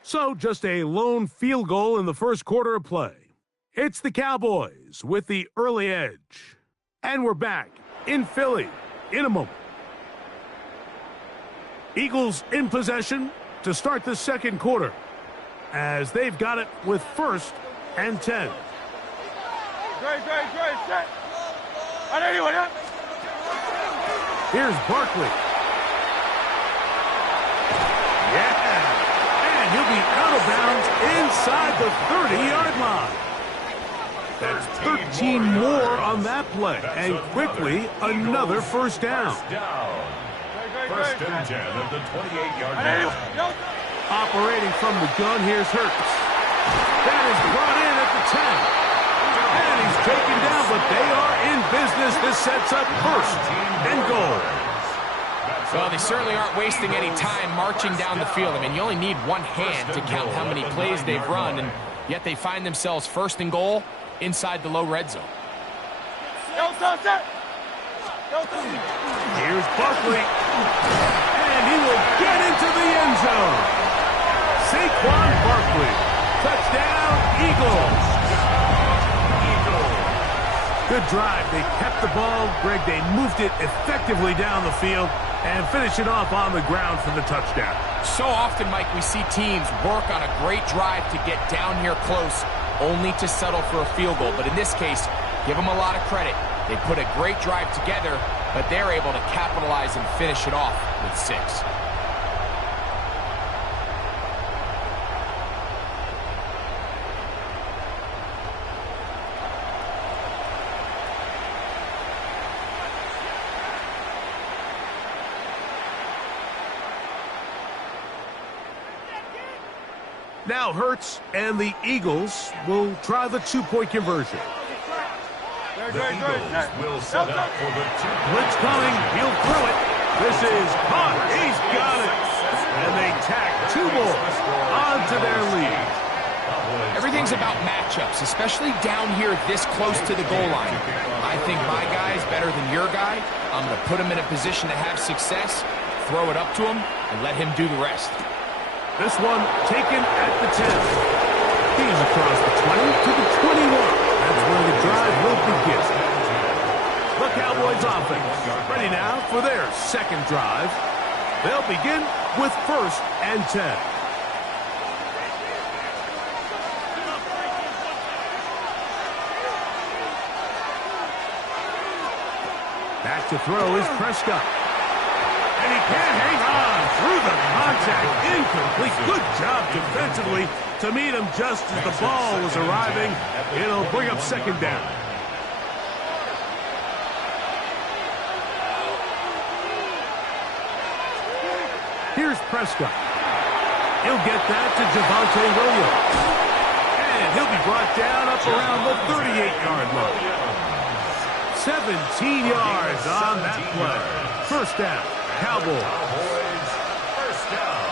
So just a lone field goal in the first quarter of play. It's the Cowboys with the early edge. And we're back in Philly in a moment. Eagles in possession to start the second quarter, as they've got it with 1st and 10. Here's Barkley. Yeah, and he'll be out of bounds inside the 30-yard line. That's 13 more on that play, and quickly another first down. First and 10 at the 28-yard line. Operating from the gun, here's Hurts. That is brought in at the 10. And he's taken down, but they are in business. This sets up 1st and goal. Well, they certainly aren't wasting any time marching down the field. I mean, you only need one hand to count how many plays they've run, and yet they find themselves 1st and goal inside the low red zone. Here's Barkley. And he will get into the end Saquon Barkley. Touchdown, Eagles. Good drive. They kept the ball. Greg, they moved it effectively down the field and finish it off on the ground for the touchdown. So often, Mike, we see teams work on a great drive to get down here close, only to settle for a field goal. But in this case, give them a lot of credit. They put a great drive together, but they're able to capitalize and finish it off with 6. Now Hurts and the Eagles will try the two-point conversion. The Eagles will set up for the Blitz coming. He'll throw it. This is caught. He's got it. And they tack 2 more onto their lead. Everything's about matchups, especially down here this close to the goal line. I think my guy is better than your guy. I'm going to put him in a position to have success, throw it up to him, and let him do the rest. This one taken at the 10. He's across the 20 to the 21. That's where the drive will begin. The Cowboys offense ready now for their second drive. They'll begin with 1st and 10. Back to throw is Prescott. And he can't hang on through the contact. Incomplete. Good job defensively to meet him just as the ball was arriving. It'll bring up 2nd down. Here's Prescott. He'll get that to Javonte Williams. And he'll be brought down up around the 38-yard line. 17 yards on that play. 1st down. Cowboys. First down.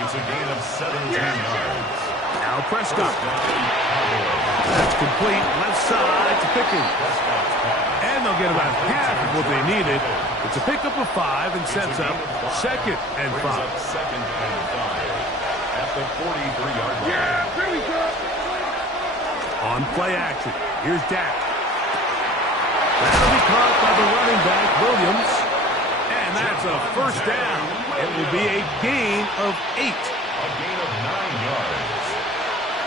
It's a gain of 17 yards. Now Prescott. That's complete. Left side to Pickens. And they'll get about half of what they needed. It's a pickup of 5 and sets up 2nd and 5. Second and 5 at the 43-yard line. On play action. Here's Dak. That'll be caught by the running back, Williams. And that's a 1st down. It will be a gain of 8. A gain of 9 yards.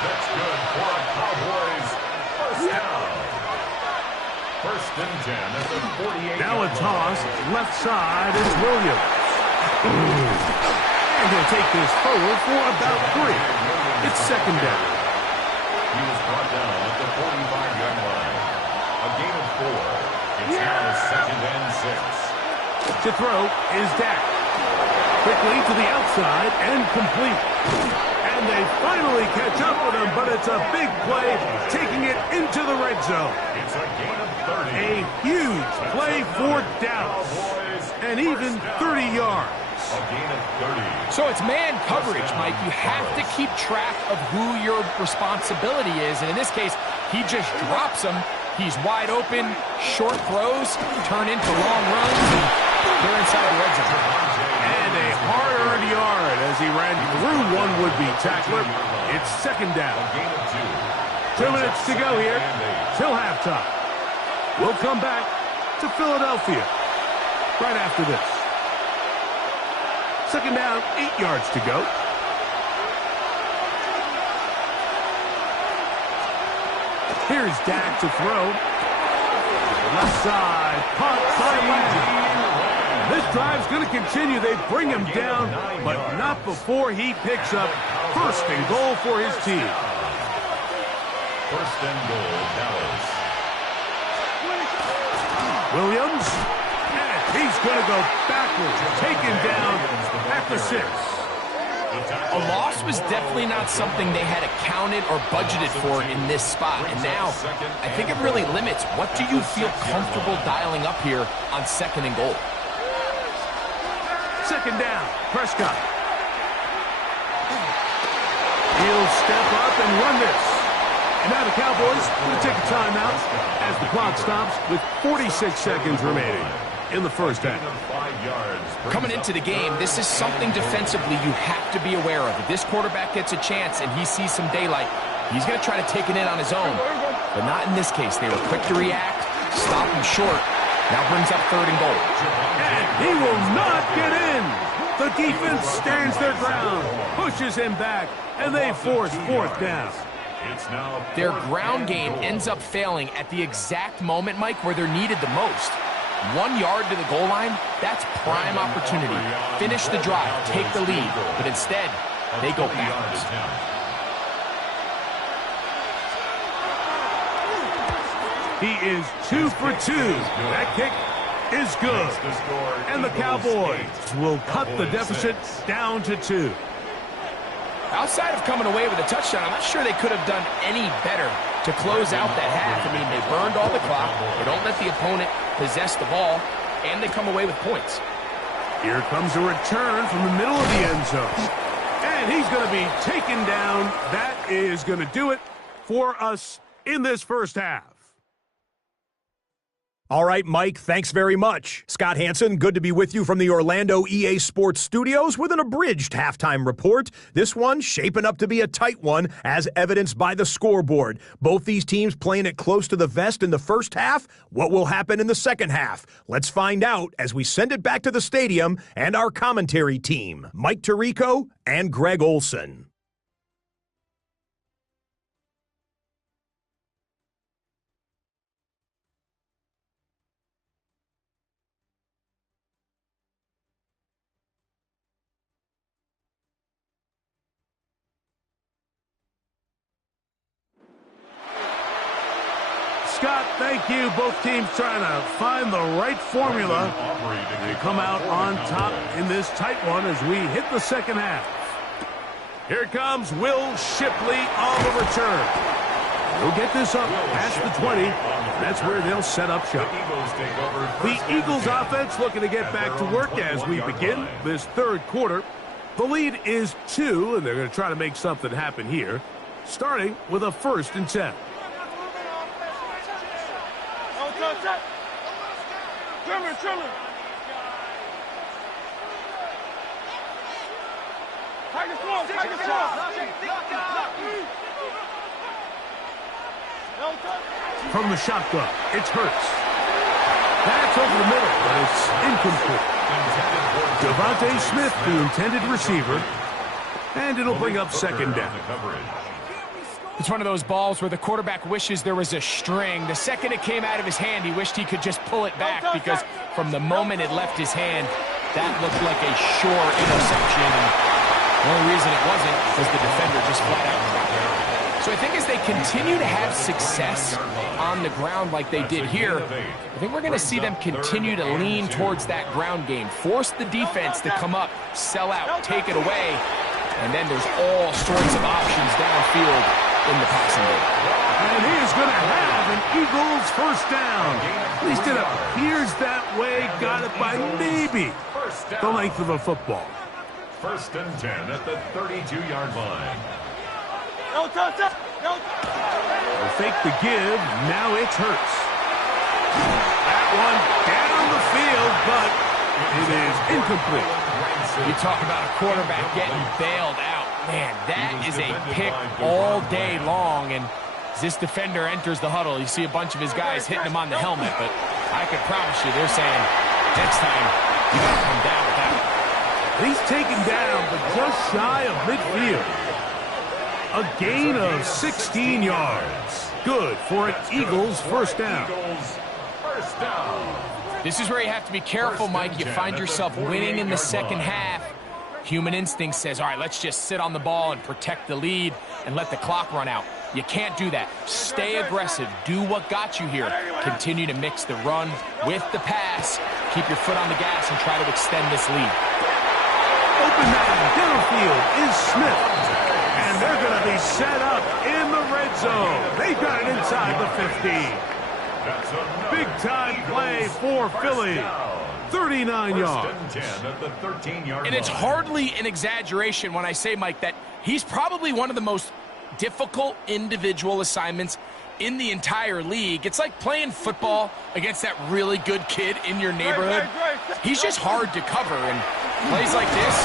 That's good for a Cowboys first down. 1st and 10 at the 48. Now a toss. Left side is Williams. And he'll take this forward for about 3. It's 2nd down. He was brought down at the 45-yard line. A gain of 4. It's now 2nd and 6. To throw is Dak. Quickly to the outside and complete. And they finally catch up with him, but it's a big play, taking it into the red zone. It's a gain of 30. A huge play for Dallas. And even 30 yards. A gain of 30. So it's man coverage, Mike. You have to keep track of who your responsibility is. And in this case, he just drops him. He's wide open. Short throws turn into long runs. They're inside the red zone. And a hard-earned yard as he ran through one would-be tackler. It's 2nd down. 2 minutes to go here till halftime. We'll come back to Philadelphia right after this. 2nd down, 8 yards to go. Here's Dak to throw. Left side, caught by Easy. This drive's going to continue. They bring him down, but not before he picks up 1st and goal for his team. 1st and goal, Dallas. Williams, and he's going to go backwards, taken down at the 6. A loss was definitely not something they had accounted or budgeted for in this spot. And now, I think it really limits what do you feel comfortable dialing up here on 2nd and goal. 2nd down, Prescott. He'll step up and run this. And now the Cowboys will take a timeout as the clock stops with 46 seconds remaining in the first half. Coming into the game, this is something defensively you have to be aware of. If this quarterback gets a chance and he sees some daylight, he's going to try to take it in on his own. But not in this case. They were quick to react, stop him short. Now brings up 3rd and goal. And he will not get in. The defense stands their ground, pushes him back, and they force 4th down. Their ground game ends up failing at the exact moment, Mike, where they're needed the most. 1 yard to the goal line, that's prime opportunity. Finish the drive, take the lead, but instead, they go backwards. He is 2 for 2. That kick is good. And the Cowboys will cut the deficit down to 2. Outside of coming away with a touchdown, I'm not sure they could have done any better to close out that half. I mean, they burned all the clock. They don't let the opponent possess the ball, and they come away with points. Here comes a return from the middle of the end zone. And he's going to be taken down. That is going to do it for us in this first half. All right, Mike, thanks very much. Scott Hansen, good to be with you from the Orlando EA Sports Studios with an abridged halftime report. This one shaping up to be a tight one, as evidenced by the scoreboard. Both these teams playing it close to the vest in the first half. What will happen in the second half? Let's find out as we send it back to the stadium and our commentary team, Mike Tirico and Greg Olson. Scott, thank you. Both teams trying to find the right formula. They come out on top in this tight one as we hit the second half. Here comes Will Shipley on the return. He'll get this up past the 20. That's where they'll set up shop. The Eagles offense looking to get back to work as we begin this 3rd quarter. The lead is 2, and they're going to try to make something happen here, starting with a 1st and 10. Trimmer. From the shotgun, it's Hurts. That's over the middle, but it's incomplete. Devontae Smith, the intended receiver, and it'll bring up 2nd down. It's one of those balls where the quarterback wishes there was a string. The second it came out of his hand, he wished he could just pull it back, because from the moment it left his hand, that looked like a sure interception. And the only reason it wasn't was the defender just flat out dropped it. So I think as they continue to have success on the ground like they did here, I think we're going to see them continue to lean towards that ground game, force the defense to come up, sell out, take it away, and then there's all sorts of options downfield in the passing game. And he is going to have an Eagles 1st down. At least it appears that way. Got it by maybe the length of a football. 1st and 10 at the 32-yard line. They'll fake the give. Now it's Hurts. That one down the field, but it is incomplete. You talk about a quarterback getting bailed out. Man, that is a pick all day long. And as this defender enters the huddle, you see a bunch of his guys hitting him on the helmet. But I can promise you, they're saying, next time, you got to come down with that one. He's taken down, but just shy of midfield. A gain of 16 yards. Good for an Eagles 1st down. This is where you have to be careful, Mike. You find yourself winning in the second half. Human instinct says, all right, let's just sit on the ball and protect the lead and let the clock run out. You can't do that. Stay aggressive. Do what got you here. Continue to mix the run with the pass. Keep your foot on the gas and try to extend this lead. Open man downfield is Smith. And they're going to be set up in the red zone. They got it inside the 15. Big-time play for Philly. 39 yards. And it's hardly an exaggeration when I say, Mike, that he's probably one of the most difficult individual assignments in the entire league. It's like playing football against that really good kid in your neighborhood. He's just hard to cover, and plays like this,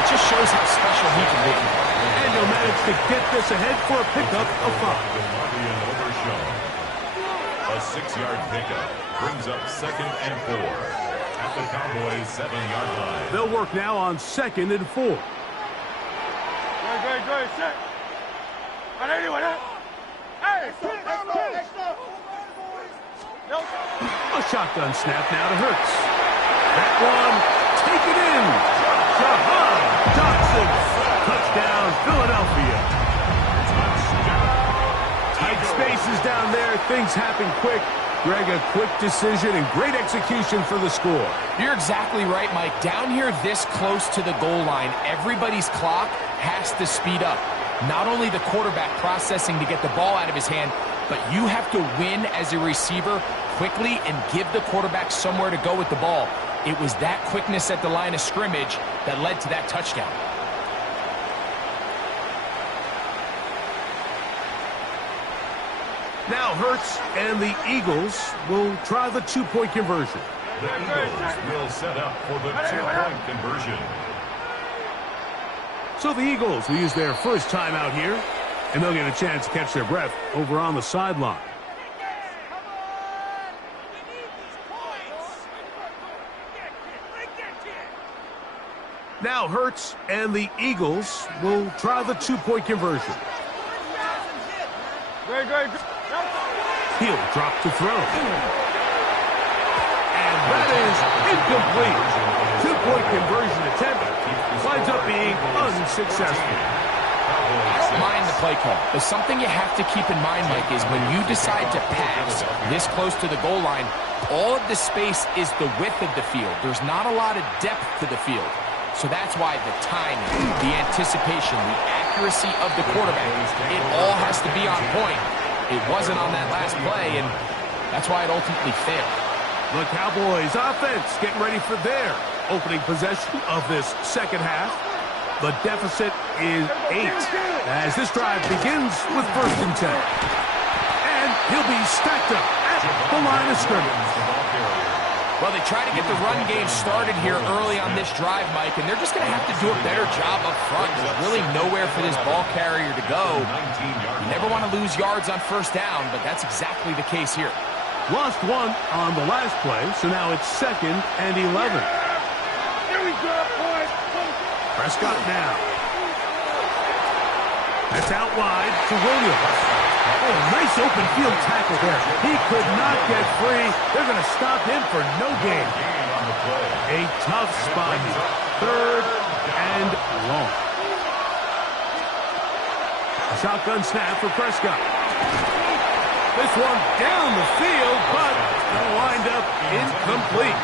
it just shows how special he can be. And he'll manage to get this ahead for a pickup of 5. A 6-yard pickup brings up 2nd and 4 at the Cowboys' 7-yard line. They'll work now on 2nd and 4. Good, set. A shotgun snap now to Hurts. That one, take it in. Jahan Dotson. Touchdown, Philadelphia. Tight spaces down there. Things happen quick. Greg, a quick decision and great execution for the score. You're exactly right, Mike. Down here this close to the goal line, everybody's clock has to speed up. Not only the quarterback processing to get the ball out of his hand, but you have to win as a receiver quickly and give the quarterback somewhere to go with the ball. It was that quickness at the line of scrimmage that led to that touchdown. Now Hurts and the Eagles will try the 2-point conversion. The Eagles will set up for the 2-point conversion. So the Eagles will use their first time out here, and they'll get a chance to catch their breath over on the sideline. Now Hurts and the Eagles will try the 2-point conversion. He'll drop to throw. And that is incomplete. 2-point conversion attempt winds up being unsuccessful. I don't mind the play call, but something you have to keep in mind, Mike, is when you decide to pass this close to the goal line, all of the space is the width of the field. There's not a lot of depth to the field. So that's why the timing, the anticipation, the accuracy of the quarterback, it all has to be on point. It wasn't on that last play, and that's why it ultimately failed. The Cowboys offense getting ready for their opening possession of this second half. The deficit is 8 as this drive begins with 1st and 10. And he'll be stacked up at the line of scrimmage. Well, they try to get the run game started here early on this drive, Mike, and they're just going to have to do a better job up front. There's really nowhere for this ball carrier to go. You never want to lose yards on 1st down, but that's exactly the case here. Lost 1 on the last play, so now it's 2nd and 11. Here we go, boys. Prescott now. That's out wide to Williams. Oh, nice open field tackle there. He could not get free. They're going to stop him for no gain. A tough spot. 3rd and long. A shotgun snap for Prescott. This one down the field, but it'll wind up incomplete.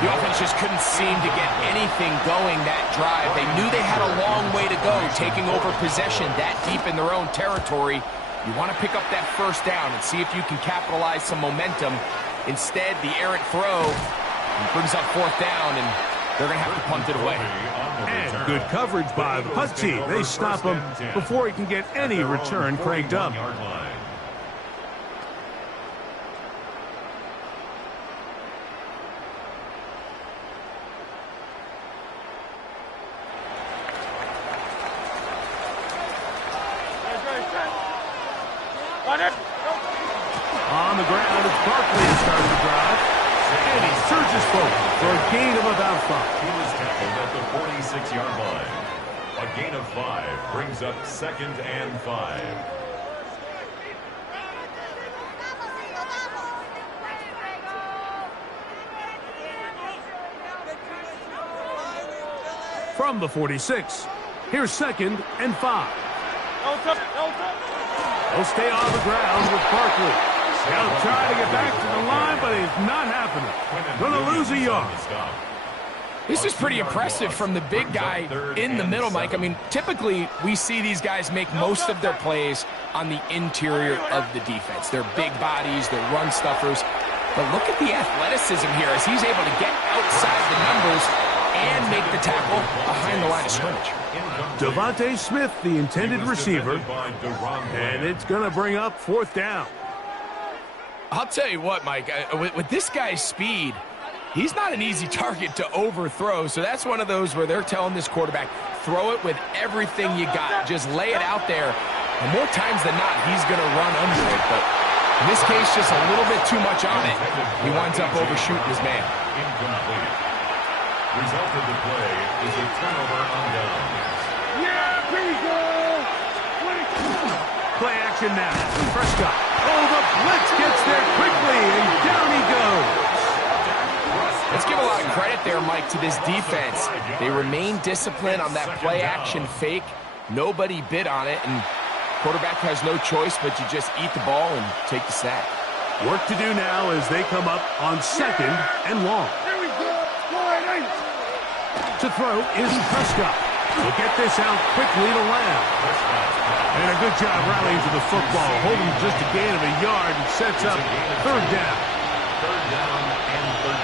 The offense just couldn't seem to get anything going that drive. They knew they had a long way to go, taking over possession that deep in their own territory. You want to pick up that 1st down and see if you can capitalize some momentum. Instead, the errant throw brings up 4th down, and they're going to have to punt it away. And good coverage by the punt team. They stop him before he can get any return cranked up. On the ground, it's Barkley who started the drive. And he surges forward for a gain of about 5. He was tackled at the 46-yard line. A gain of 5 brings up 2nd and 5. From the 46, here's 2nd and 5. He'll stay on the ground with Barkley. He'll try to get back to the line, but it's not happening. Going to lose a yard. This is pretty impressive from the big guy in the middle, Mike. I mean, typically we see these guys make most of their plays on the interior of the defense. They're big bodies, they're run stuffers. But look at the athleticism here as he's able to get outside the numbers and make the tackle behind the line of scrimmage. Devontae Smith, the intended receiver, and it's going to bring up 4th down. I'll tell you what, Mike, with this guy's speed, he's not an easy target to overthrow, so that's one of those where they're telling this quarterback, throw it with everything you got. Just lay it out there. And more times than not, he's going to run under it, but in this case, just a little bit too much on it. He winds up overshooting his man. Incomplete. Result of the play is a turnover on downs. Yeah, pretty good. Play action now. Prescott. Oh, the blitz gets there quickly, and down he goes. Let's give a lot of credit there, Mike, to this defense. They remain disciplined on that play action fake. Nobody bid on it, and quarterback has no choice but to just eat the ball and take the sack. Work to do now as they come up on 2nd and long. Here we go. To throw is Prescott. He'll get this out quickly to Lamb. And a good job rallying to the football, holding just a gain of a yard and sets up 3rd down. 3rd down and 13.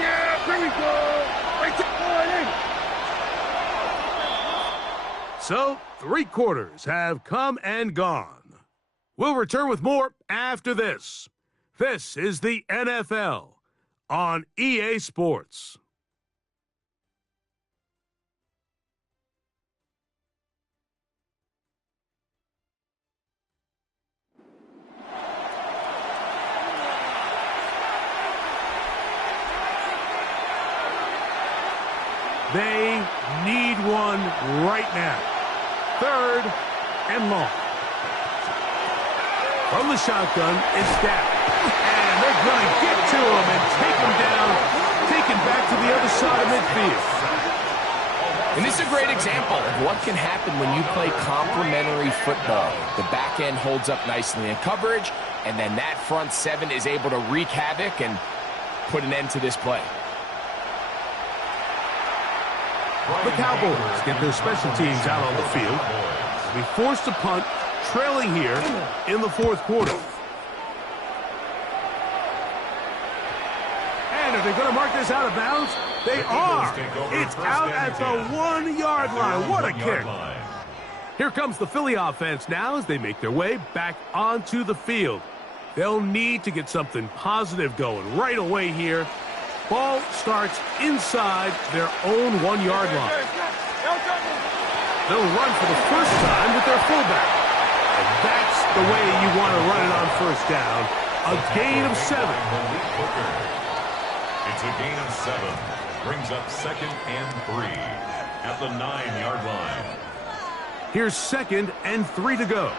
Yeah, here we go. So, 3 quarters have come and gone. We'll return with more after this. This is the NFL on EA Sports. They need one right now. 3rd and long. From the shotgun, it's down. And they're going to get to him and take him down, taken back to the other side of midfield. And this is a great example of what can happen when you play complementary football. The back end holds up nicely in coverage, and then that front 7 is able to wreak havoc and put an end to this play. The Cowboys get their special teams out on the field. We forced a punt, trailing here in the 4th quarter. And are they going to mark this out of bounds? They are. It's out at the 1-yard line. What a kick. Here comes the Philly offense now as they make their way back onto the field. They'll need to get something positive going right away here. Ball starts inside their own 1-yard line. They'll run for the first time with their fullback. And that's the way you want to run it on 1st down. A gain of 7. It's a gain of 7. Brings up 2nd and 3 at the 9-yard line. Here's 2nd and 3 to go.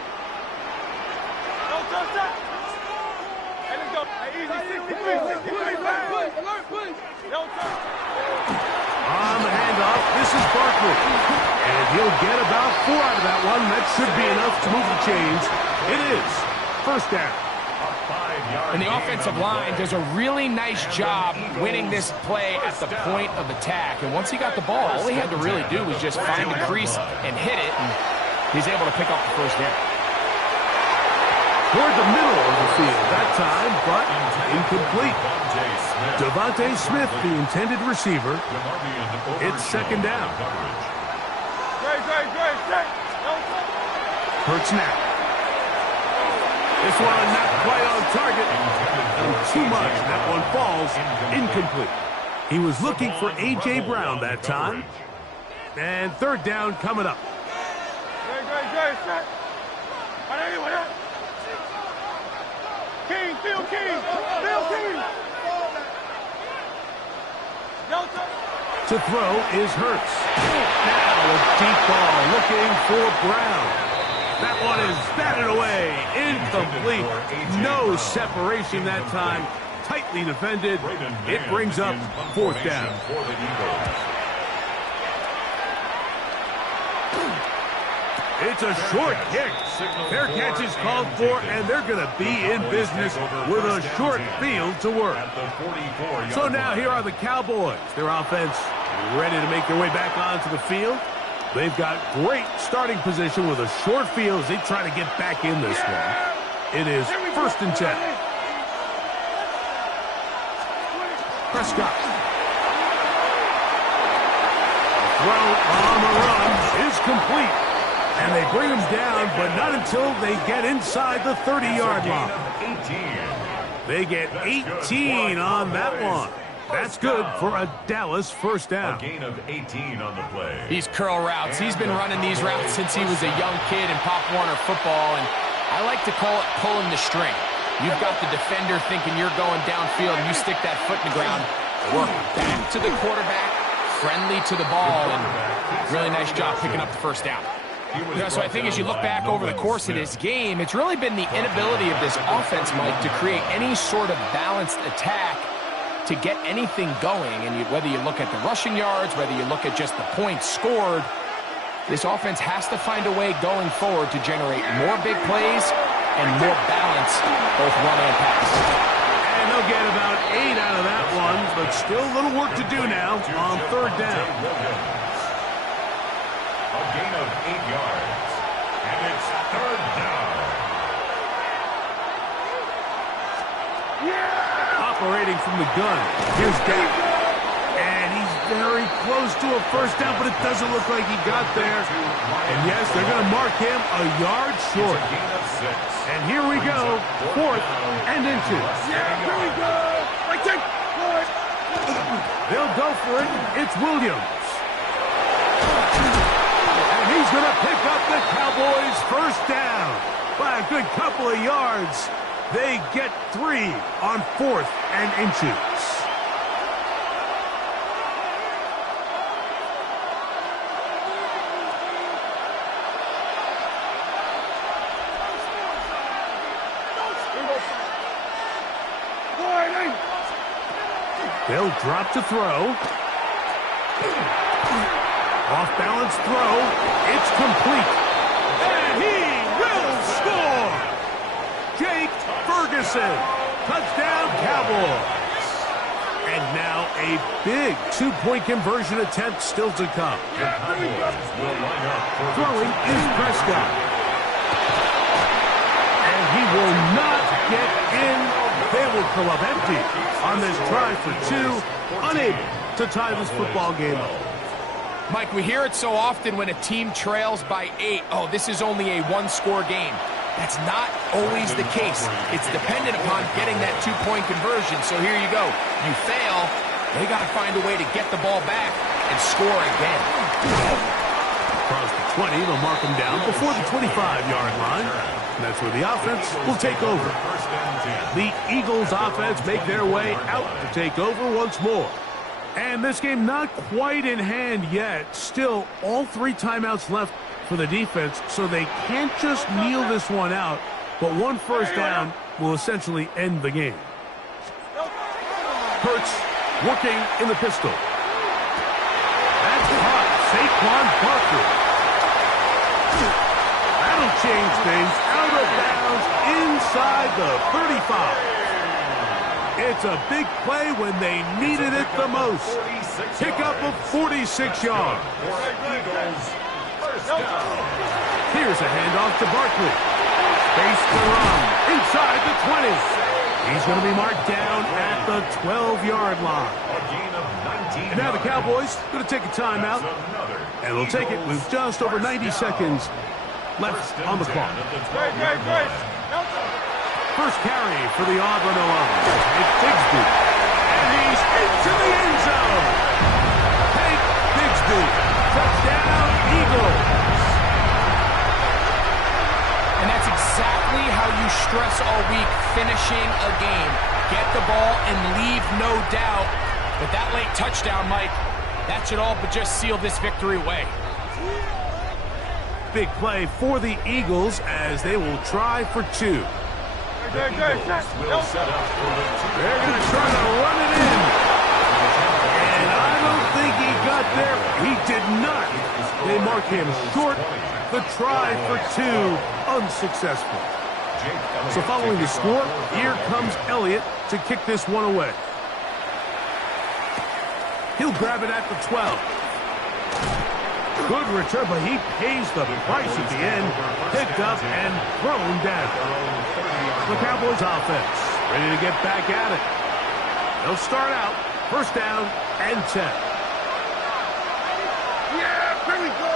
On the handoff, this is Barkley. And he'll get about 4 out of that one. That should be enough to move the chains. It is 1st down. And the offensive line does a really nice job winning this play at the point of attack. And once he got the ball, all he had to really do was just find the crease and hit it. And he's able to pick up the 1st down. Toward the middle of the field that time, but incomplete. Devontae Smith, the intended receiver. It's 2nd down. Hurts now. This one not quite on target. Too much. That one falls incomplete. He was looking for A.J. Brown that time. And 3rd down coming up. King, Phil King, Phil King. To throw is Hurts. Now a deep ball looking for Brown. That one is batted away. Incomplete. No separation that time. Tightly defended. It brings up 4th down. It's a short kick. Fair catch is called for, and they're going to be in business with a short field to work. So now here are the Cowboys. Their offense ready to make their way back onto the field. They've got great starting position with a short field as they try to get back in this one. It is 1st and 10. Prescott. Throw on the run is complete. And they bring him down, but not until they get inside the 30-yard line. They get 18 on that one. That's good for a Dallas first down. A gain of 18 on the play. These curl routes. He's been running these routes since he was a young kid in Pop Warner football, and I like to call it pulling the string. You've got the defender thinking you're going downfield, and you stick that foot in the ground, work back to the quarterback, friendly to the ball, and really nice job picking up the first down. So I think as you look back over the course of this game, it's really been the inability of this offense, Mike, to create any sort of balanced attack to get anything going. And whether you look at the rushing yards, whether you look at just the points scored, this offense has to find a way going forward to generate more big plays and more balance, both run and pass. And they'll get about 8 out of that one, but still a little work to do now on third down. A gain of 8 yards. And it's third down. Operating from the gun. Here's Dak. And he's very close to a first down, but it doesn't look like he got there. And yes, they're going to mark him a yard short. A gain of 6. And here we go, 4th and inches. Here we go. They'll go for it. It's Williams. And he's going to pick up the Cowboys' first down by a good couple of yards. They get 3 on 4th and inches. They'll drop to throw. Off-balance throw. It's complete. And he will score! Jake Ferguson. Touchdown, Cowboys. And now a big 2-point conversion attempt still to come. The Cowboys will line up for Throwing is Prescott. And he will not get in. They will pull up empty on this try for 2. Unable to tie this football game up. Mike, we hear it so often when a team trails by 8. Oh, this is only a one-score game. That's not always the case. It's dependent upon getting that 2-point conversion. So here you go. You fail, they got to find a way to get the ball back and score again. Across the 20, they'll mark him down before the 25-yard line. And that's where the offense will take over. The Eagles offense make their way out to take over once more. And this game not quite in hand yet. Still, all 3 timeouts left for the defense, so they can't just kneel this one out. But 1 first down will essentially end the game. Hurts working in the pistol. That's caught. Saquon Barkley. That'll change things. Out of bounds inside the 35. It's a big play when they needed it the most. Pick up of 46 yards. Here's a handoff to Barkley. Space to run inside the 20. He's going to be marked down at the 12-yard line. And now the Cowboys going to take a timeout. And they'll take it with just over 90 seconds left on the clock. First carry for the Auburn line. It's Bigsby. And he's into the end zone. Hank Bigsby. Touchdown, Eagles. And that's exactly how you stress all week finishing a game. Get the ball and leave no doubt. But that late touchdown, Mike, that should all but just seal this victory away. Big play for the Eagles as they will try for 2. They're going to try to run it in. And I don't think he got there. He did not. They mark him short. The try for 2 unsuccessful. So following the score, here comes Elliott to kick this one away. He'll grab it at the 12. Good return, but he pays the price at the end. Picked up and thrown down. The Cowboys offense ready to get back at it. They'll start out first down and 10. Yeah, here we go.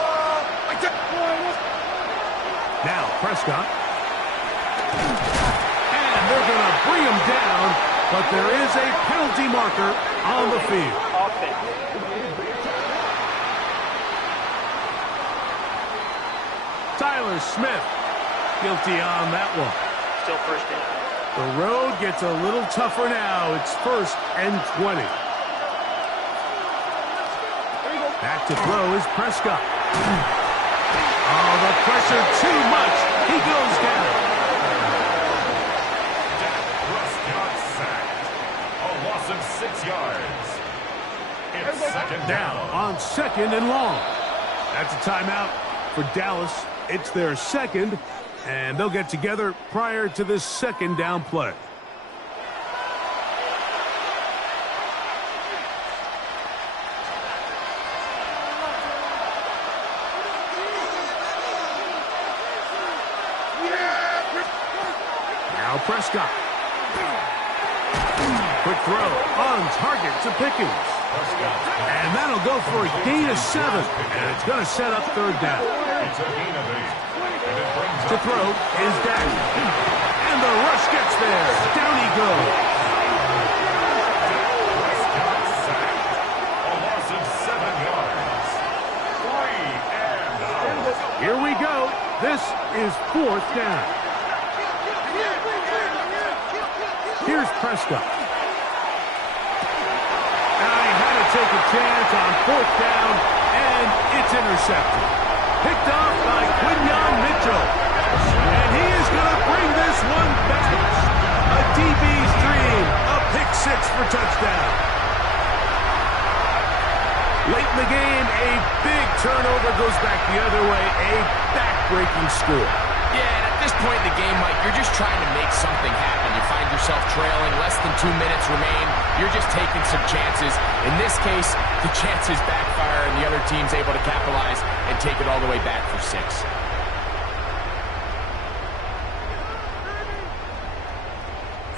Prescott. And they're going to bring him down, but there is a penalty marker on the field. Offense. Tyler Smith, guilty on that one. Still first down. The road gets a little tougher now. It's 1st and 20. Back to throw is Prescott. Oh, the pressure too much. He goes down. Dak Prescott sacked. A loss of 6 yards. It's second down. On 2nd and long. That's a timeout for Dallas. It's their second, and they'll get together prior to this 2nd down play. Now Prescott. Quick throw on target to Pickens. And that'll go for a gain of 7. And it's going to set up 3rd down. It's a gain of 8. And it brings To up throw is Dak. And the rush gets there. Down he goes. Prescott sacked. A loss of 7 yards. 3 and out. Here we go. This is 4th down. Here's Prescott. Take a chance on 4th down, and it's intercepted. Picked off by Quinyon Mitchell. And he is going to bring this one back. A DB's dream, a pick 6 for touchdown. Late in the game, a big turnover goes back the other way, a back-breaking score. Yeah, and at this point in the game, Mike, you're just trying to make something happen. You find yourself trailing, less than 2 minutes remain. You're just taking some chances. In this case, the chances backfire, and the other team's able to capitalize and take it all the way back for 6.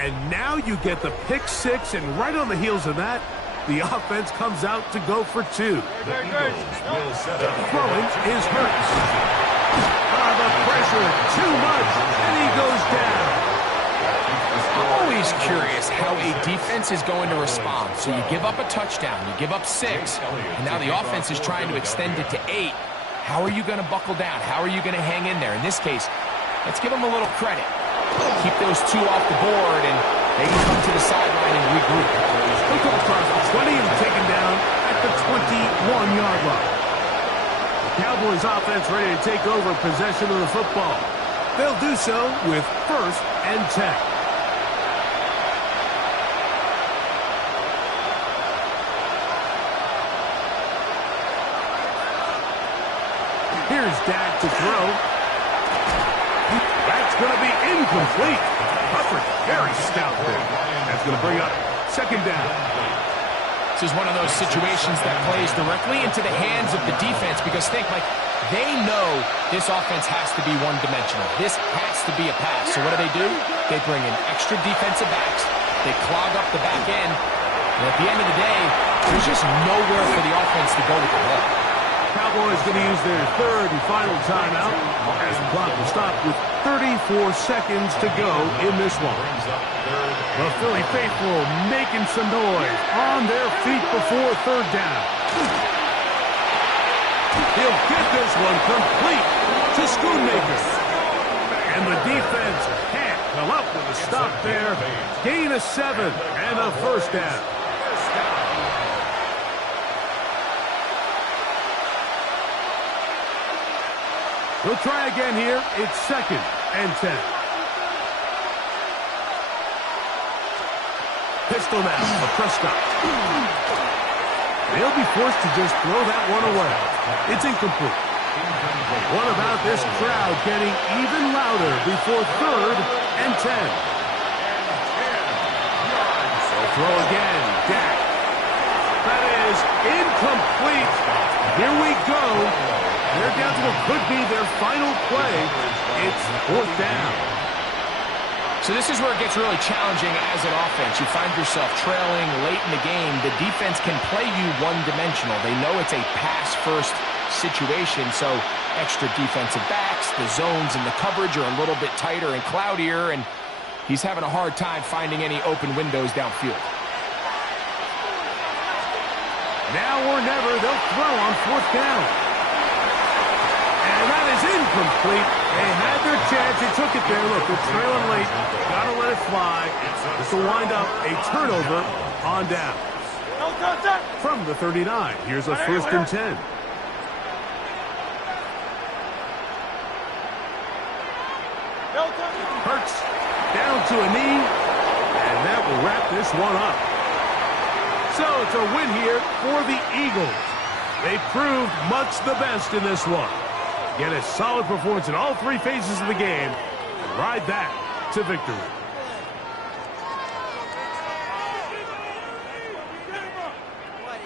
And now you get the pick 6, and right on the heels of that, the offense comes out to go for 2. The Eagles will set up. Throwing is Hurts. The pressure, too much, and he goes down. I'm always curious how a defense is going to respond. So you give up a touchdown, you give up 6, and now the offense is trying to extend it to 8. How are you going to buckle down? How are you going to hang in there? In this case, let's give them a little credit. Keep those 2 off the board, and they can come to the sideline and regroup. He'll come across the 20 and taken down at the 21-yard line. Cowboys offense ready to take over possession of the football. They'll do so with 1st and 10. Here's Dak to throw. That's going to be incomplete. Hubbard very stout there. That's going to bring up 2nd down. This is one of those situations that plays directly into the hands of the defense because think, like, they know this offense has to be one-dimensional. This has to be a pass. So what do? They bring in extra defensive backs. They clog up the back end. And at the end of the day, there's just nowhere for the offense to go with the ball. Cowboys going to use their 3rd and final timeout as the clock will stop with 34 seconds to go in this one. The Philly faithful making some noise on their feet before 3rd down. He'll get this one complete to Schoonmaker. And the defense can't come up with a stop there. Gain of 7 and a 1st down. We'll try again here. It's 2nd and 10. Pistol now for Prescott. They'll be forced to just throw that one away. It's incomplete. What about this crowd getting even louder before 3rd and 10? They'll throw again. Dak. That is incomplete. Here we go. They're down to what could be their final play. It's 4th down. So this is where it gets really challenging as an offense. You find yourself trailing late in the game. The defense can play you one-dimensional. They know it's a pass-first situation, so extra defensive backs, the zones and the coverage are a little bit tighter and cloudier, and he's having a hard time finding any open windows downfield. Now or never, they'll throw on 4th down. And that is incomplete. They had their chance. They took it there. Look, they're trailing late. Got to let it fly. This will wind up a turnover on down. From the 39, here's a 1st and 10. Hurts down to a knee, and that will wrap this one up. So it's a win here for the Eagles. They proved much the best in this one. Get a solid performance in all 3 phases of the game and ride that to victory.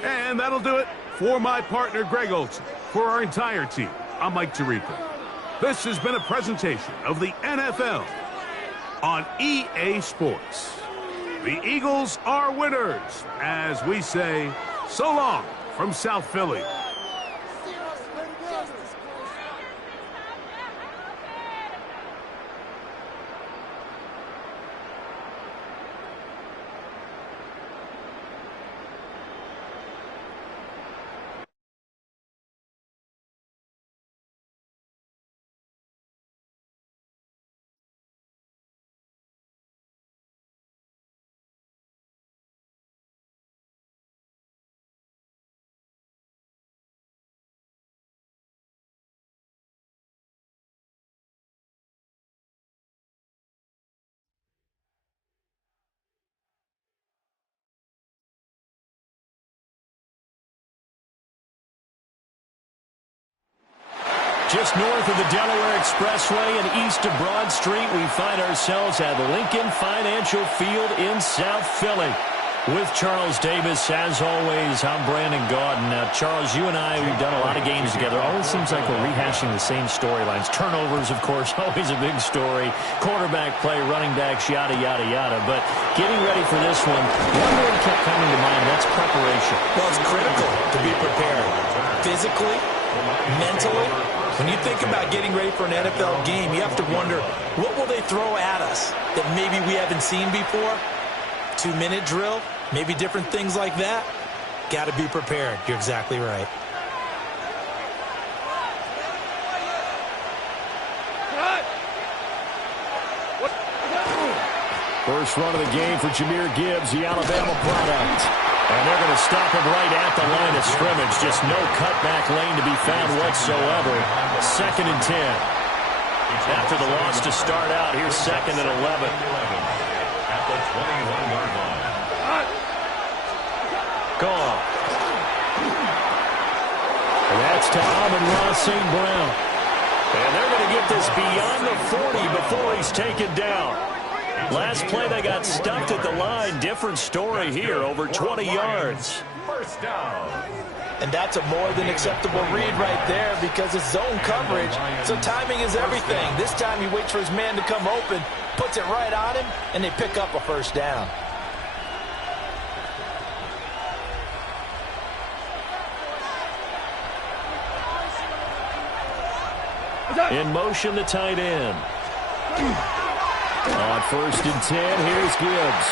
And that'll do it for my partner, Greg Olson. For our entire team, I'm Mike Tirico. This has been a presentation of the NFL on EA Sports. The Eagles are winners, as we say, so long from South Philly. Just north of the Delaware Expressway and east of Broad Street, we find ourselves at Lincoln Financial Field in South Philly. With Charles Davis, as always, I'm Brandon Gaudin. Now, Charles, you and I, we've done a lot of games together. Always seems like we're rehashing the same storylines. Turnovers, of course, always a big story. Quarterback play, running backs, yada, yada, yada. But getting ready for this one word kept coming to mind, that's preparation. Well, it's critical to be prepared. Physically, mentally. When you think about getting ready for an NFL game, you have to wonder, what will they throw at us that maybe we haven't seen before? 2-minute drill, maybe different things like that. Got to be prepared. You're exactly right. First run of the game for Jahmyr Gibbs, the Alabama product. And they're going to stop him right at the line of scrimmage. Just no cutback lane to be found whatsoever. 2nd and 10. After the loss to start out, here's 2nd and 11. At the 21-yard line. Gone. And that's to Amon-Ra St. Brown. And they're going to get this beyond the 40 before he's taken down. Last play, they got stuffed at the line. Different story here, over 20 yards. First down. And that's a more than acceptable read right there because it's zone coverage, so timing is everything. This time he waits for his man to come open, puts it right on him, and they pick up a first down. In motion, the tight end. On 1st and 10, here's Gibbs.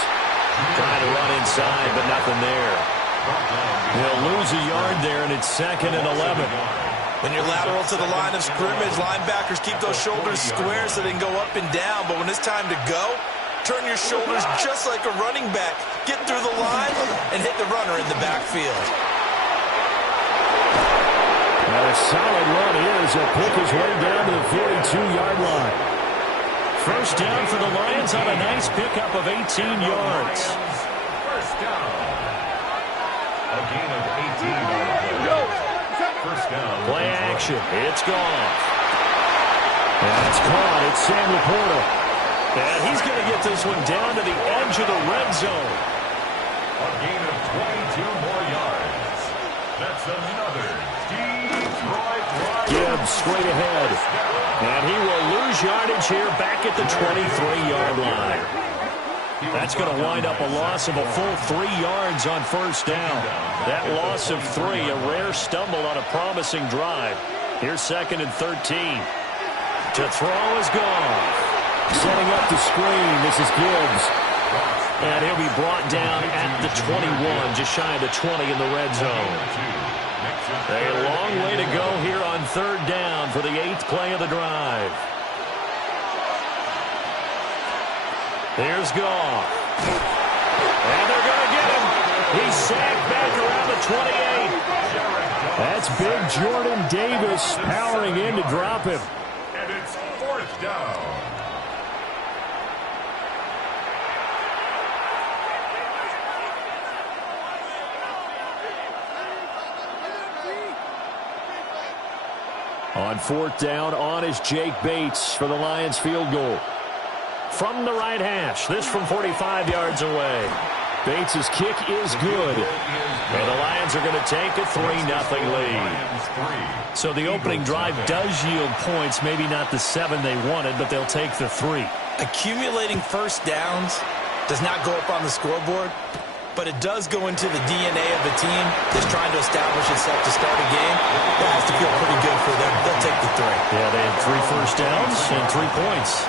Trying to run inside, but nothing there. They'll lose a yard there, and it's 2nd and 11. When you're lateral to the line of scrimmage, linebackers keep those shoulders square so they can go up and down. But when it's time to go, turn your shoulders just like a running back. Get through the line and hit the runner in the backfield. Now a solid run here as he'll pick his way down to the 42-yard line. First down for the Lions on a nice pickup of 18 yards. First down. A gain of 18 on the play. First down. Play action. It's gone. And it's caught. It's Sam Laporta. And he's going to get this one down to the edge of the red zone. A gain of 22 more yards. That's another Detroit Lions. Gibbs straight ahead. And he will lose yardage here back at the 23-yard line. That's going to wind up a loss of a full 3 yards on first down. That loss of 3, a rare stumble on a promising drive. Here's 2nd and 13. To throw is gone. Setting up the screen, this is Gibbs. And he'll be brought down at the 21, just shy of the 20 in the red zone. A long way to go here on 3rd down for the 8th play of the drive. Here's Goff. And they're going to get him. He's sacked back around the 28. That's big Jordan Davis powering in to drop him. And it's 4th down. On 4th down, on is Jake Bates for the Lions field goal. From the right hash, this from 45 yards away. Bates' kick is good. And the Lions are going to take a 3-0 lead. So the opening drive does yield points, maybe not the 7 they wanted, but they'll take the 3. Accumulating first downs does not go up on the scoreboard, but it does go into the DNA of the team that's trying to establish itself to start a game. That has to feel pretty good for them. They'll take the 3. Yeah, they had 3 first downs and 3 points.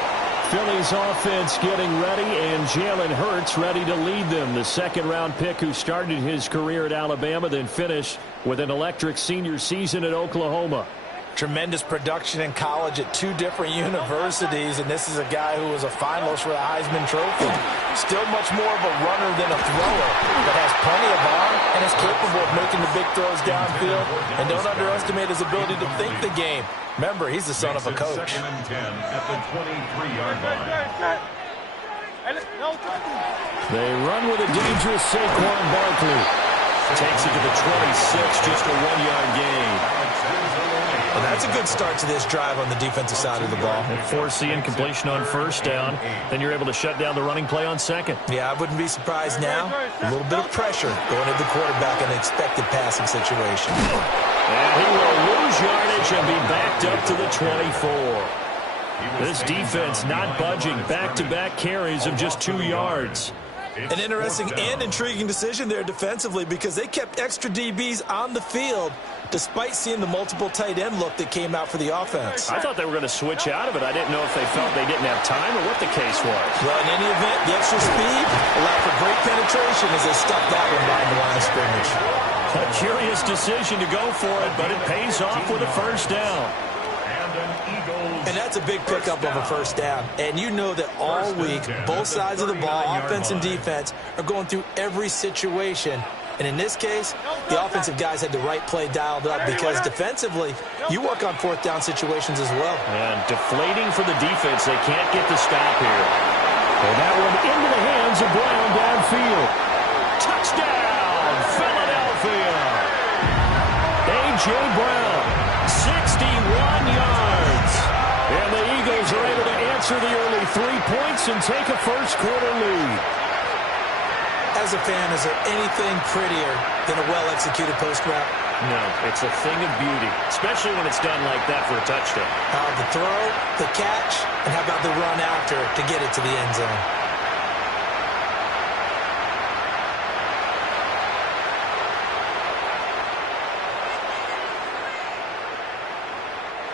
Philly's offense getting ready, and Jalen Hurts ready to lead them. The 2nd-round pick who started his career at Alabama, then finished with an electric senior season at Oklahoma. Tremendous production in college at 2 different universities, and this is a guy who was a finalist for the Heisman Trophy. Still much more of a runner than a thrower, but has plenty of arm and is capable of making the big throws downfield. And don't underestimate his ability to think the game. Remember, he's the son of a coach. 2nd and 10 at the 23-yard line. They run with a dangerous Saquon Barkley. Takes it to the 26, just a 1-yard gain. Well, that's a good start to this drive on the defensive side of the ball. Force the incompletion on first down. Then you're able to shut down the running play on 2nd. Yeah, I wouldn't be surprised now. A little bit of pressure going at the quarterback in an expected passing situation. And he will lose yardage and be backed up to the 24. This defense not budging. Back-to-back carries of just 2 yards. An interesting and intriguing decision there defensively because they kept extra DBs on the field despite seeing the multiple tight end look that came out for the offense. I thought they were going to switch out of it. I didn't know if they felt they didn't have time or what the case was. Well, in any event, the extra speed allowed for great penetration as they stuck that one behind the line of scrimmage. A curious decision to go for it, but it pays off with a first down. And that's a big pickup of a first down. And you know that all week, both sides of the ball, offense and defense, are going through every situation. And in this case, the offensive guys had the right play dialed up because defensively, you work on 4th down situations as well. And deflating for the defense. They can't get the stop here. And that one into the hands of Brown downfield. Touchdown, Philadelphia. A.J. Brown, 61 yards. And the Eagles are able to answer the early 3 points and take a first-quarter lead. As a fan, is there anything prettier than a well-executed post route? No, it's a thing of beauty, especially when it's done like that for a touchdown. The throw, the catch, and how about the run after to get it to the end zone?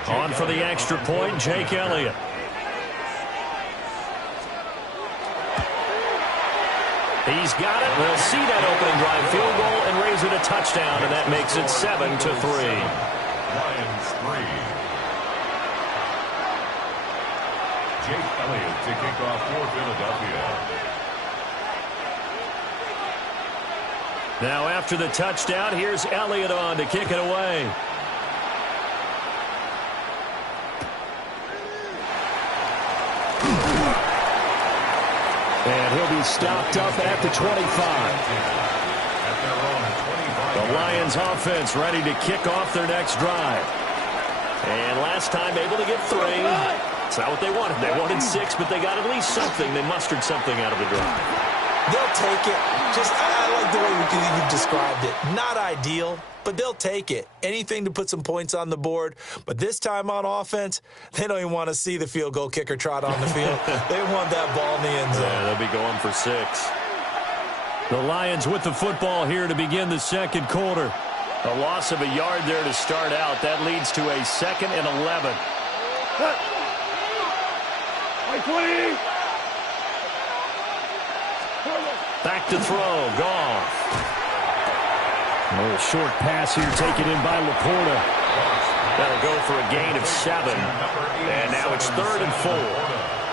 On for the extra point, Jake Elliott. He's got it. We'll see that opening drive field goal and raise it a touchdown, and that makes it 7-3. Lions 3. Jake Elliott to kick off for Philadelphia. Now after the touchdown, here's Elliott on to kick it away. And he'll be stopped up at the 25. The Lions offense ready to kick off their next drive. And last time able to get 3. It's not what they wanted. They wanted 6, but they got at least something. They mustered something out of the drive. They'll take it. I like the way you've described it. Not ideal, but they'll take it. Anything to put some points on the board. But this time on offense, they don't even want to see the field goal kicker trot on the field. They want that ball in the end zone. Yeah, they'll be going for 6. The Lions with the football here to begin the second quarter. A loss of a yard there to start out. That leads to a 2nd and 11. Back to throw. Goff. A little short pass here taken in by Laporta. That'll go for a gain of 7. And now it's 3rd and 4.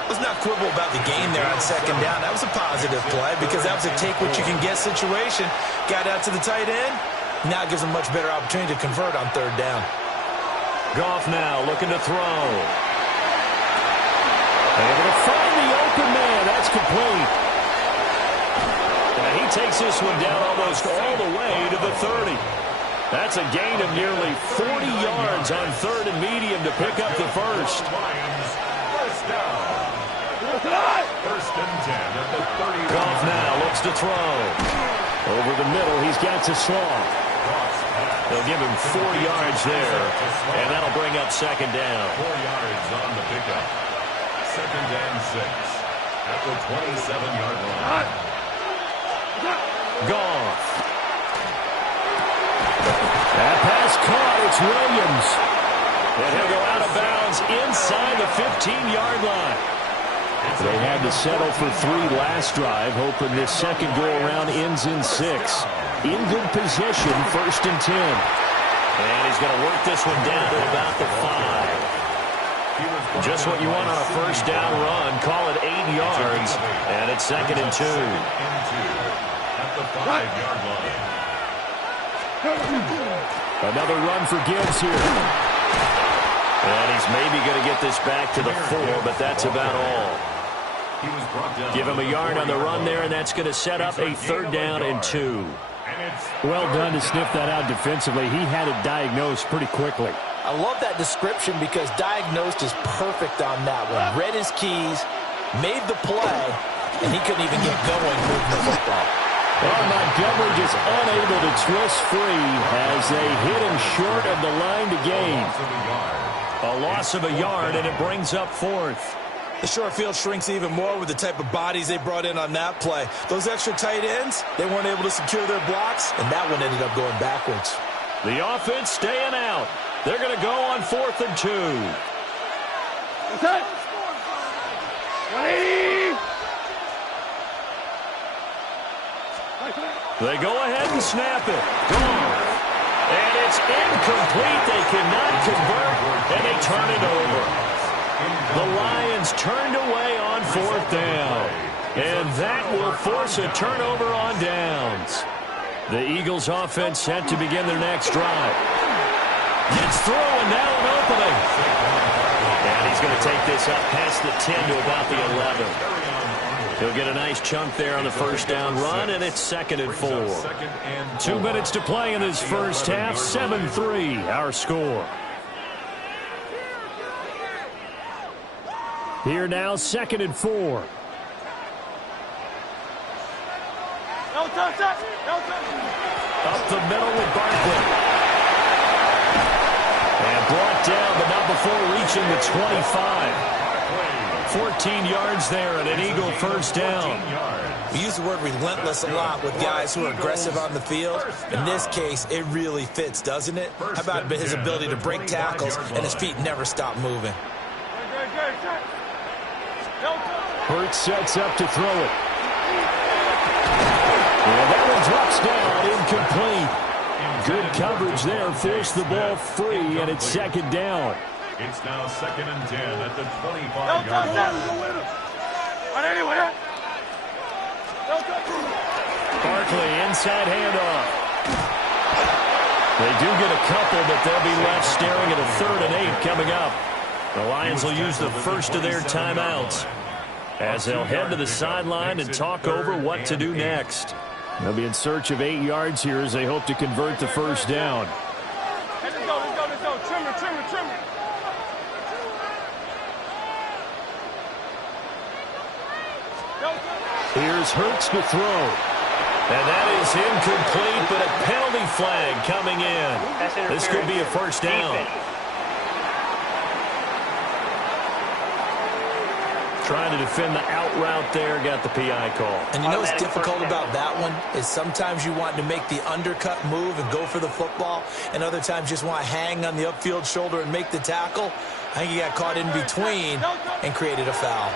Let's not quibble about the game there on 2nd down. That was a positive play because that was a take-what-you-can-get situation. Got out to the tight end. Now it gives them a much better opportunity to convert on 3rd down. Goff now looking to throw. Able to find the open man. That's complete. And he takes this one down almost all the way to the 30. That's a gain of nearly 40 yards on 3rd and medium to pick up the first. First and 10 at the 30. Goff now looks to throw. Over the middle, he's got to Slaw. They'll give him 4 yards there, and that'll bring up 2nd down. 4 yards on the pickup. 2nd and 6 at the 27-yard line. Goff. That pass caught. It's Williams. And he'll go out of bounds inside the 15-yard line. They had to settle for 3 last drive, hoping this second go-around ends in 6. In good position, 1st and 10. And he's going to work this one down to about the 5. Just what you want on a first down run. Call it 8 yards, and it's 2nd and 2. At the 5-yard line. Another run for Gibbs here. And he's maybe going to get this back to the 4, but that's about all. Give him a yard on the run there, and that's going to set up a 3rd down and 2. Well done to sniff that out defensively. He had it diagnosed pretty quickly. I love that description because diagnosed is perfect on that one. Read his keys, made the play, and he couldn't even get going moving the football. Well, Montgomery just unable to twist free as they hit him short of the line to gain. A loss of a yard, and it brings up 4th. The short field shrinks even more with the type of bodies they brought in on that play. Those extra tight ends, they weren't able to secure their blocks, and that one ended up going backwards. The offense staying out. They're going to go on 4th and 2. They go ahead and snap it. Gone. And it's incomplete. They cannot convert, and they turn it over. The Lions turned away on 4th down. And that will force a turnover on downs. The Eagles offense set to begin their next drive. Gets through, and now an opening. And he's going to take this up past the 10 to about the 11. He'll get a nice chunk there on the first down run, and it's 2nd and 4. 2 minutes to play in this first half. 7-3, our score. Here now, 2nd and 4. Up the middle with Barkley. And brought down, but not before reaching the 25. 14 yards there and an Eagle first down. We use the word relentless a lot with guys who are aggressive on the field. In this case, it really fits, doesn't it? How about his ability to break tackles and his feet never stop moving? Hurts sets up to throw it. And that one drops down, incomplete. Good coverage there, forced the ball free, and it's 2nd down. It's now 2nd and 10 at the 25-yard line. Barkley, inside handoff. They do get a couple, but they'll be left staring at a 3rd and 8 coming up. The Lions will use the first of their timeouts as they'll head to the sideline and talk over what to do next. They'll be in search of 8 yards here as they hope to convert the first down. Let's go. Trimmer. Here's Hurts to throw. And that is incomplete, but a penalty flag coming in. This could be a first down. Trying to defend the out route there, got the PI call. And you know what's difficult about that one is sometimes you want to make the undercut move and go for the football, and other times just want to hang on the upfield shoulder and make the tackle. I think he got caught in between and created a foul.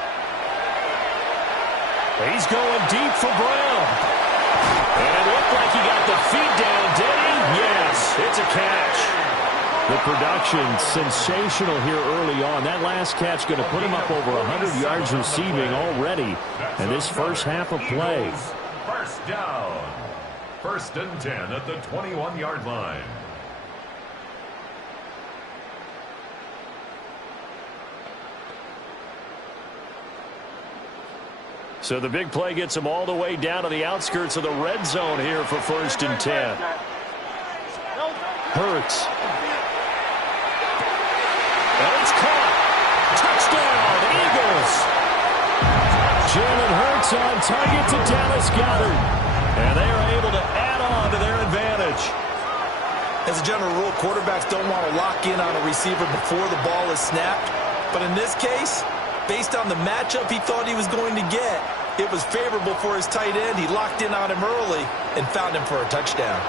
He's going deep for Brown. And it looked like he got the feet down, did he? Yes, it's a catch. The production sensational here early on. That last catch going to put him up over 100 yards receiving already in this first half of play. First down. 1st and 10 at the 21-yard line. So the big play gets him all the way down to the outskirts of the red zone here for 1st and 10. Hurts. And it's caught. Touchdown, Eagles. Jalen Hurts on target to Dallas Goedert. And they are able to add on to their advantage. As a general rule, quarterbacks don't want to lock in on a receiver before the ball is snapped. But in this case, based on the matchup he thought he was going to get, it was favorable for his tight end. He locked in on him early and found him for a touchdown.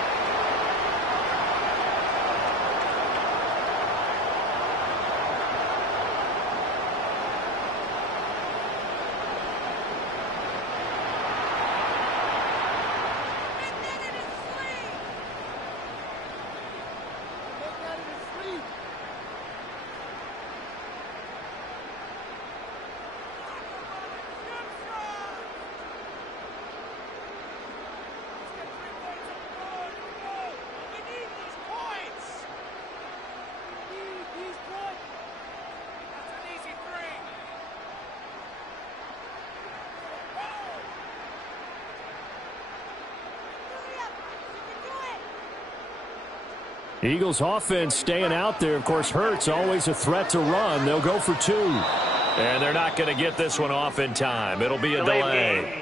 Eagles offense staying out there. Of course, Hurts always a threat to run. They'll go for 2. And they're not going to get this one off in time. It'll be a delay.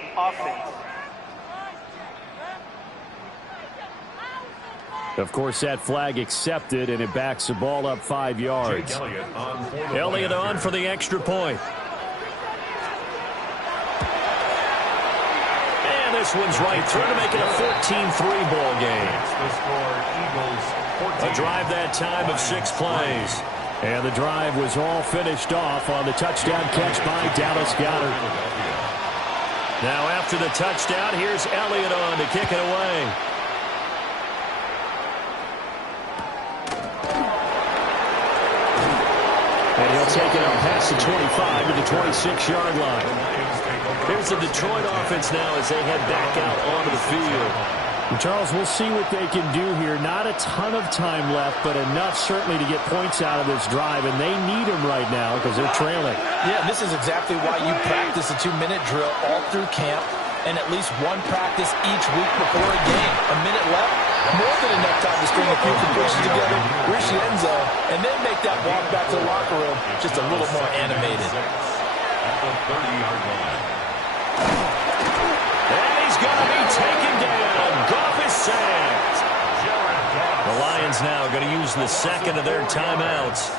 Of course, that flag accepted, and it backs the ball up 5 yards. Elliott on for the extra point. And this one's right through to make it a 14-3 ball game. A drive that time of 6 plays. And the drive was all finished off on the touchdown catch by Dallas Goedert. Now after the touchdown, here's Elliott on to kick it away. And he'll take it up past the 25 to the 26-yard line. Here's the Detroit offense now as they head back out onto the field. And Charles, we'll see what they can do here. Not a ton of time left, but enough certainly to get points out of this drive, and they need them right now because they're trailing. Yeah, this is exactly why you practice a 2-minute drill all through camp and at least one practice each week before a game. A minute left, more than enough time to string a few completions together, reach the end zone, and then make that walk back to the locker room just a little more animated. At the 30-yard line. And he's going to be taken down. Goff is sacked. The Lions now going to use the second of their timeouts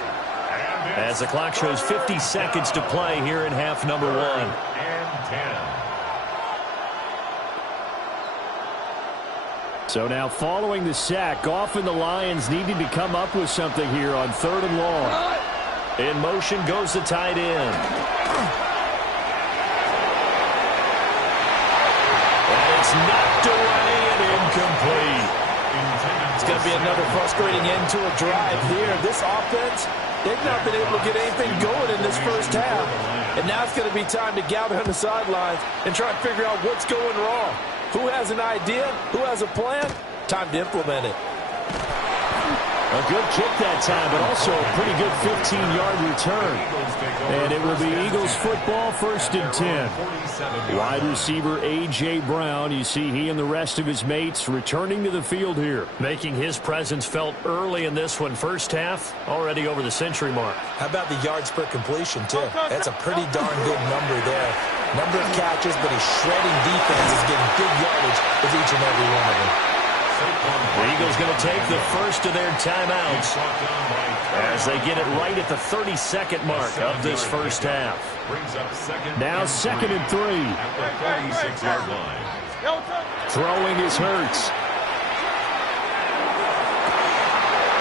as the clock shows 50 seconds to play here in half number 1. And 10. So now following the sack, Goff and the Lions needing to come up with something here on 3rd and long. In motion goes the tight end. And it's knocked away and incomplete. It's going to be another frustrating end to a drive here. This offense, they've not been able to get anything going in this first half. And now it's going to be time to gather on the sidelines and try and figure out what's going wrong. Who has an idea? Who has a plan? Time to implement it. A good kick that time, but also a pretty good 15-yard return. And it will be Eagles football, 1st and 10. Wide receiver A.J. Brown. You see he and the rest of his mates returning to the field here. Making his presence felt early in this one. First half, already over the century mark. How about the yards per completion, too? That's a pretty darn good number there. Number of catches, but he's shredding defenses, getting big yardage with each each and every one of them. The Eagles going to take the first of their timeouts as they get it right at the 32nd mark of this first half. Now 2nd and 3. At the 36-yard line. Throwing is Hurts.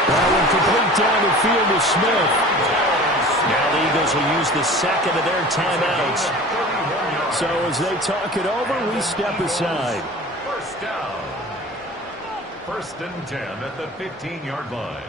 That one complete down the field to Smith. Now the Eagles will use the second of their timeouts. So as they talk it over, we step aside. First down. 1st and 10 at the 15-yard line.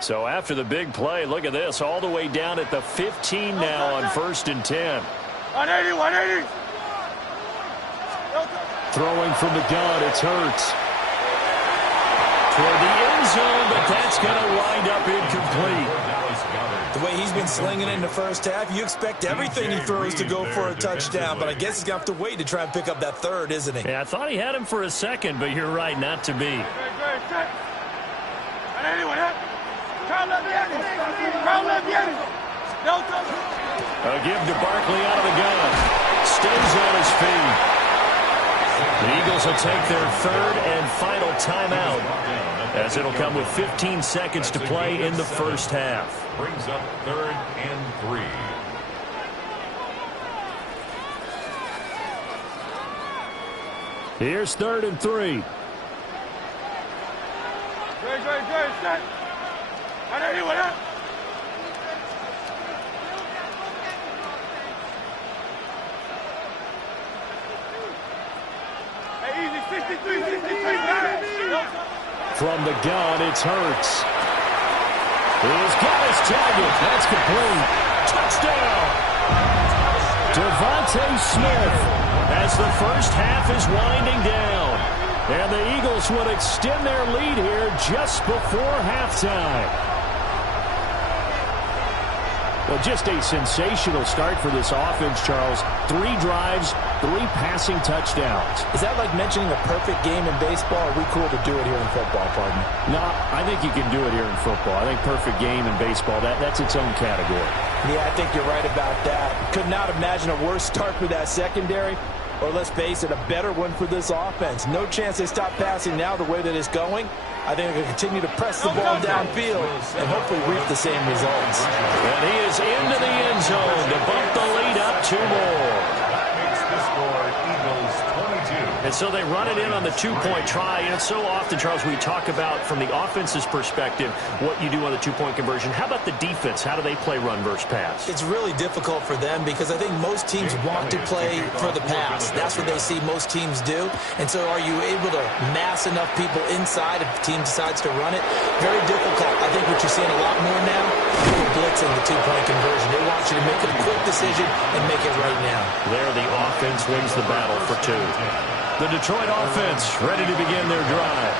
So after the big play, look at this, all the way down at the 15 now on 1st and 10. 180, 180. Throwing from the gun, it's Hurts. Toward the end zone, but that's going to wind up incomplete. The way he's been slinging it in the first half, you expect everything he throws to go for a touchdown, but I guess he's going to have to wait to try and pick up that third, isn't he? Yeah, I thought he had him for a second, but you're right, not to be. A give to Barkley out of the gun. Stays on his feet. The Eagles will take their third and final timeout, as it'll come with 15 seconds to play in the first half. Brings up 3rd and 3. Here's 3rd and 3. Set. 180, 180. From the gun, it's Hurts. He's got his target. That's complete. Touchdown! Devontae Smith as the first half is winding down. And the Eagles would extend their lead here just before halftime. Well, just a sensational start for this offense, Charles. 3 drives, 3 passing touchdowns. Is that like mentioning a perfect game in baseball? Or are we cool to do it here in football, pardon? No, I think you can do it here in football. I think perfect game in baseball, that's its own category. Yeah, I think you're right about that. Could not imagine a worse start for that secondary, or let's face it, a better one for this offense. No chance they stop passing now the way that it's going. I think they can continue to press the ball downfield and hopefully reap the same results. And he is into the end zone to bump the lead up 2 more. That makes the score Eagles 22. And so they run it in on the 2-point try. And so often, Charles, we talk about from the offense's perspective what you do on the 2-point conversion. How about the defense? How do they play run versus pass? It's really difficult for them because I think most teams want to play for the pass. That's what they see most teams do. And so are you able to mass enough people inside if the team decides to run it? Very difficult. I think what you're seeing a lot more now, people blitzing the 2-point conversion. They want you to make a quick decision and make it right now. There, the offense wins the battle for 2. The Detroit offense ready to begin their drive.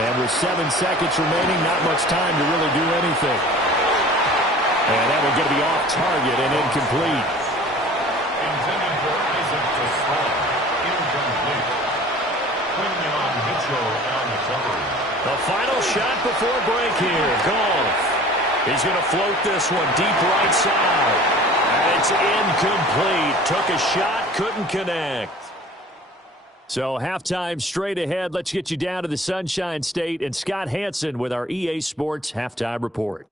And with 7 seconds remaining, not much time to really do anything. And that will get to be off target and incomplete. Intended for Isaac to Slaughter. Incomplete. Quinyon Mitchell on the cover. The final shot before break here. Goff. He's going to float this one deep right side. And it's incomplete. Took a shot, couldn't connect. So halftime straight ahead. Let's get you down to the Sunshine State and Scott Hansen with our EA Sports halftime report.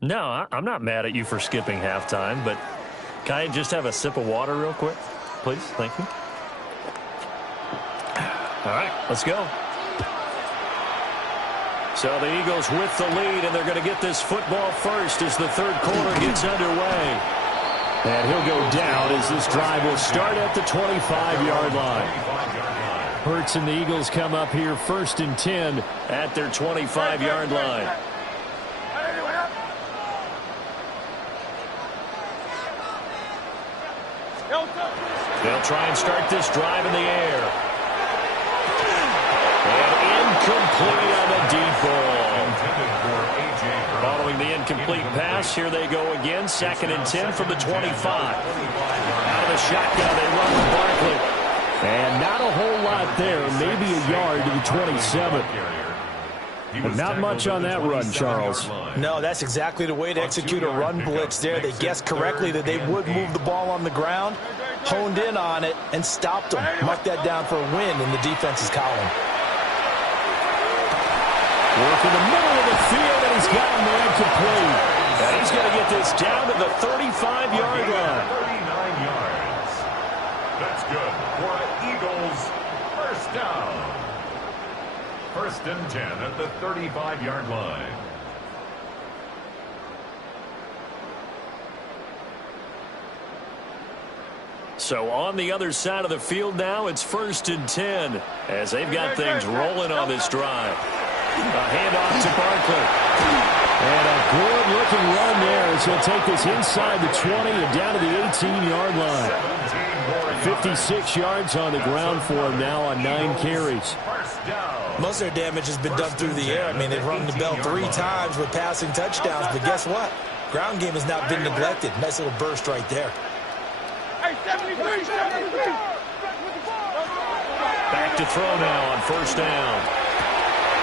No, I'm not mad at you for skipping halftime, but can I just have a sip of water real quick? Please, thank you. All right, let's go. So the Eagles with the lead, and they're going to get this football first as the third quarter gets underway. And he'll go down as this drive will start at the 25-yard line. Hurts and the Eagles come up here 1st and 10 at their 25-yard line. They'll try and start this drive in the air. And incomplete on the deep ball. Following the incomplete pass, here they go again. 2nd and 10 from the 25. Out of the shotgun, they run with Barkley. And not a whole lot there, maybe a yard to the 27. But not much on that run, Charles. No, that's exactly the way to execute a run blitz there. They guessed correctly that they would move the ball on the ground, honed in on it, and stopped them. Mark that down for a win in the defense's column. Work in the middle of the field, and he's got a man complete. And he's going to get this down to the 35-yard line. 39 yards. That's good for Eagles first down. First and 10 at the 35-yard line. So on the other side of the field now, it's first and 10 as they've got things rolling on this drive. A handoff to Barkley. And a good-looking run there as he'll take this inside the 20 and down to the 18-yard line. 56 yards on the ground for him now on 9 carries. Most of their damage has been done through the air. I mean, they've rung the bell 3 times with passing touchdowns, but guess what? Ground game has not been neglected. Nice little burst right there. Back to throw now on first down.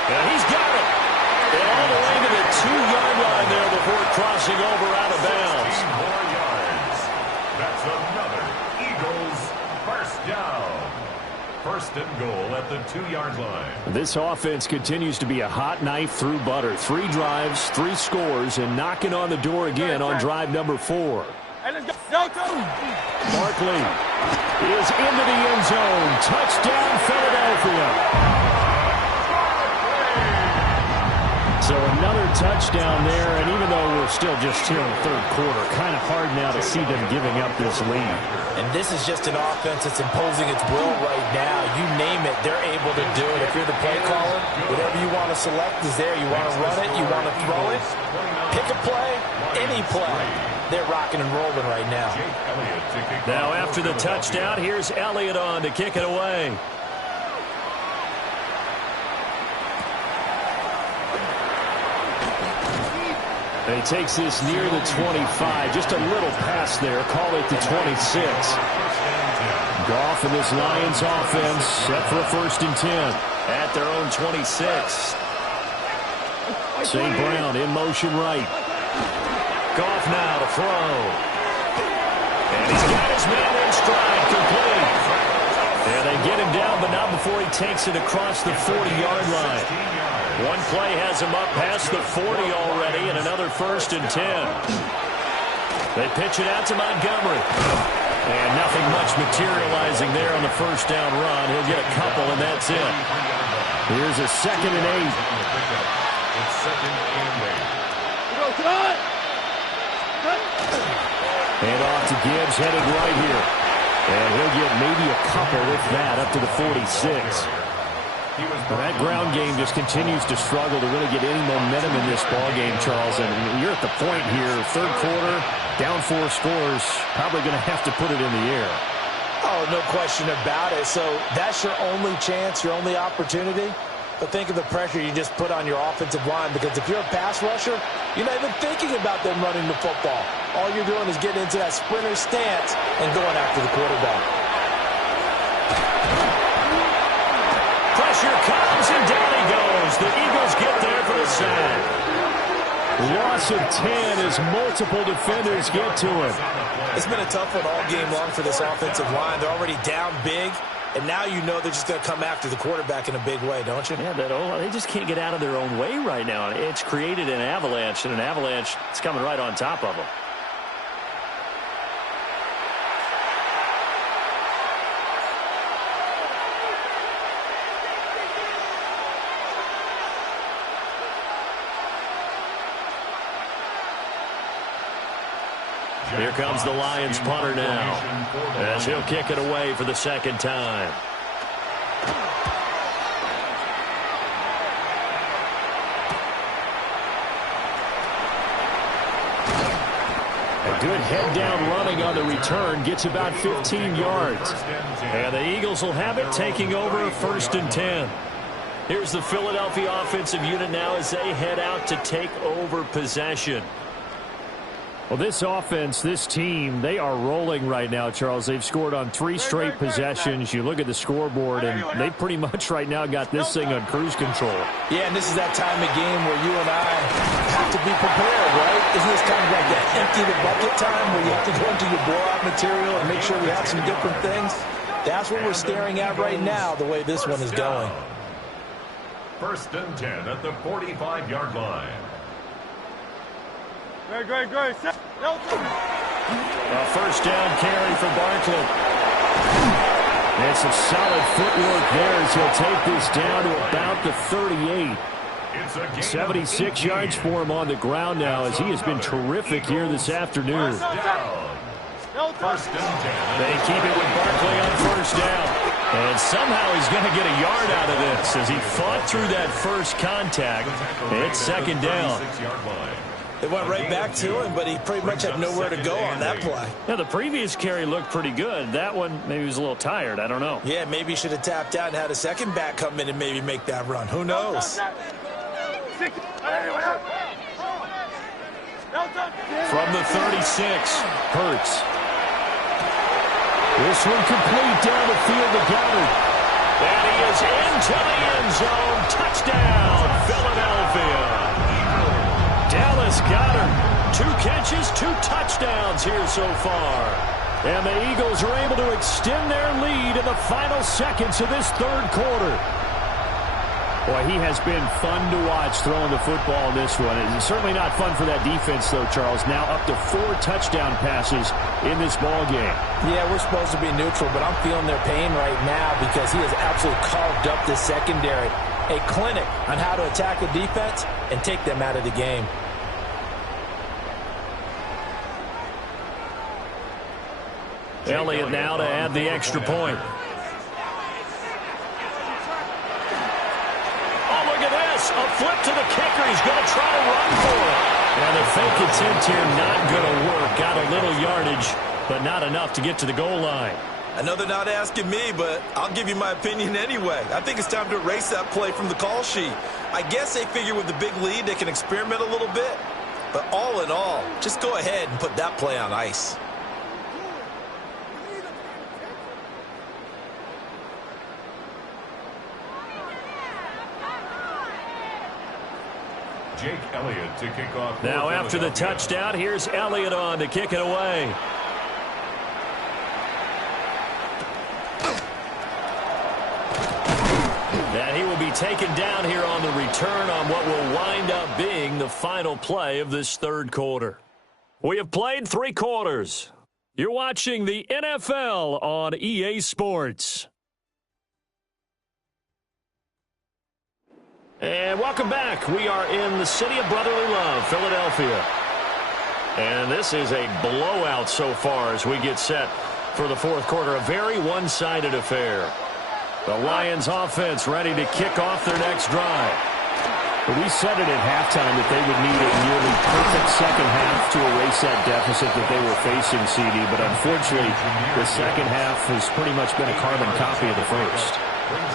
And he's got it. And all the way to the 2-yard line there before crossing over out of bounds. 16 more yards. That's another Eagles first down. First and goal at the 2-yard line. This offense continues to be a hot knife through butter. 3 drives, 3 scores, and knocking on the door again on drive number 4. Barkley is into the end zone. Touchdown, Philadelphia. So another touchdown there, and even though we're still just here in the third quarter, kind of hard now to see them giving up this lead. And this is just an offense that's imposing its will right now. You name it, they're able to do it. If you're the play caller, whatever you want to select is there. You want to run it, you want to throw it, pick a play, any play. They're rocking and rolling right now. Now after the touchdown, here's Elliott on to kick it away. And he takes this near the 25. Just a little pass there. Call it the 26. Goff and this Lions offense set for a first and 10. At their own 26. St. Brown in motion right. Goff now to throw. And he's got his man in stride, complete. And they get him down, but not before he takes it across the 40-yard line. One play has him up past the 40 already, and another first and 10. They pitch it out to Montgomery. And nothing much materializing there on the first down run. He'll get a couple, and that's it. Here's a second and 8. It's second and 8. And off to Gibbs, headed right here. And he'll get maybe a couple, if that, up to the 46. That ground game just continues to struggle to really get any momentum in this ball game, Charles. And you're at the point here, third quarter, down 4 scores, probably going to have to put it in the air. Oh, no question about it. So that's your only chance, your only opportunity. But think of the pressure you just put on your offensive line, because if you're a pass rusher, you're not even thinking about them running the football. All you're doing is getting into that sprinter stance and going after the quarterback. Pressure comes, and down he goes. The Eagles get there for the sack. Loss of 10 as multiple defenders get to him. It's been a tough one all game long for this offensive line. They're already down big, and now you know they're just going to come after the quarterback in a big way, don't you? Yeah, they just can't get out of their own way right now. It's created an avalanche, and an avalanche is coming right on top of them. Here comes the Lions punter now, as he'll kick it away for the second time. A good head-down running on the return gets about 15 yards. And the Eagles will have it, taking over first and 10. Here's the Philadelphia offensive unit now as they head out to take over possession. Well, this offense, this team, they are rolling right now, Charles. They've scored on 3 straight possessions. You look at the scoreboard, and they pretty much right now got this thing on cruise control. Yeah, and this is that time of game where you and I have to be prepared, right? Isn't this kind of like that empty the bucket time where you have to go into your blowout material and make sure we have some different things? That's what we're staring at right now, the way this one is going. 1st and 10 at the 45-yard line. Great. A 1st down carry for Barkley. And some solid footwork there as he'll take this down to about the 38. 76 yards for him on the ground now as he has been terrific here this afternoon. 1st and 10. They keep it with Barkley on 1st down. And somehow he's going to get a yard out of this as he fought through that first contact. It's 2nd down. They went right back to him, but he pretty much had nowhere to go on that play. Now, the previous carry looked pretty good. That one, maybe he was a little tired. I don't know. Yeah, maybe he should have tapped out and had a second back come in and maybe make that run. Who knows? From the 36, Hurts. This one complete down the field to Goddard. And he is into the end zone. Touchdown, Philadelphia. Dallas Goddard, 2 catches, 2 touchdowns here so far. And the Eagles are able to extend their lead in the final seconds of this 3rd quarter. Boy, he has been fun to watch throwing the football in this one. It's certainly not fun for that defense, though, Charles. Now up to 4 touchdown passes in this ball game. Yeah, we're supposed to be neutral, but I'm feeling their pain right now because he has absolutely carved up this secondary. A clinic on how to attack a defense and take them out of the game. Elliott now to add the extra point. Oh, look at this. A flip to the kicker. He's going to try to run for it. And the fake attempt here not going to work. Got a little yardage, but not enough to get to the goal line. I know they're not asking me, but I'll give you my opinion anyway. I think it's time to erase that play from the call sheet. I guess they figure with the big lead they can experiment a little bit. But all in all, just go ahead and put that play on ice. Jake Elliott to kick off. Now after the touchdown, here's Elliott on to kick it away. And he will be taken down here on the return on what will wind up being the final play of this 3rd quarter. We have played 3 quarters. You're watching the NFL on EA Sports. And welcome back. We are in the city of brotherly love, Philadelphia. And this is a blowout so far as we get set for the 4th quarter. A very one-sided affair. The Lions offense ready to kick off their next drive. We said it at halftime that they would need a nearly perfect second half to erase that deficit that they were facing, CD. But unfortunately, the second half has pretty much been a carbon copy of the first.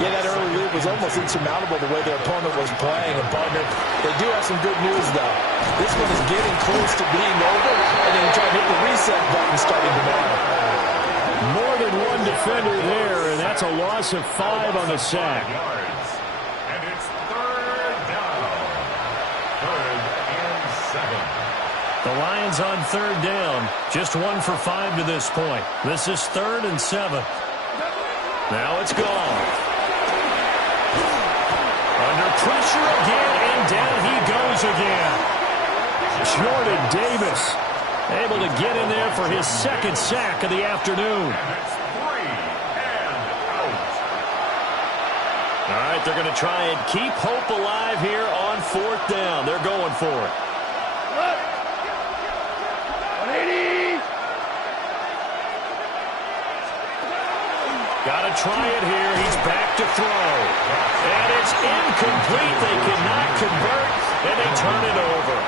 Yeah, that early lead was almost insurmountable the way their opponent was playing. And, partner, they do have some good news, though. This one is getting close to being over, and then try to hit the reset button starting tomorrow. More than one defender there, and that's a loss of 5 on the sack. And it's 3rd down. 3rd and 7. The Lions on 3rd down. Just 1 for 5 to this point. This is 3rd and 7. Now it's gone. Under pressure again, and down he goes again. Jordan Davis able to get in there for his 2nd sack of the afternoon. And it's 3 and out. All right, they're going to try and keep hope alive here on 4th down. They're going for it. 180. Got to try it here. He's back to throw. And it's incomplete. They cannot convert, and they turn it over.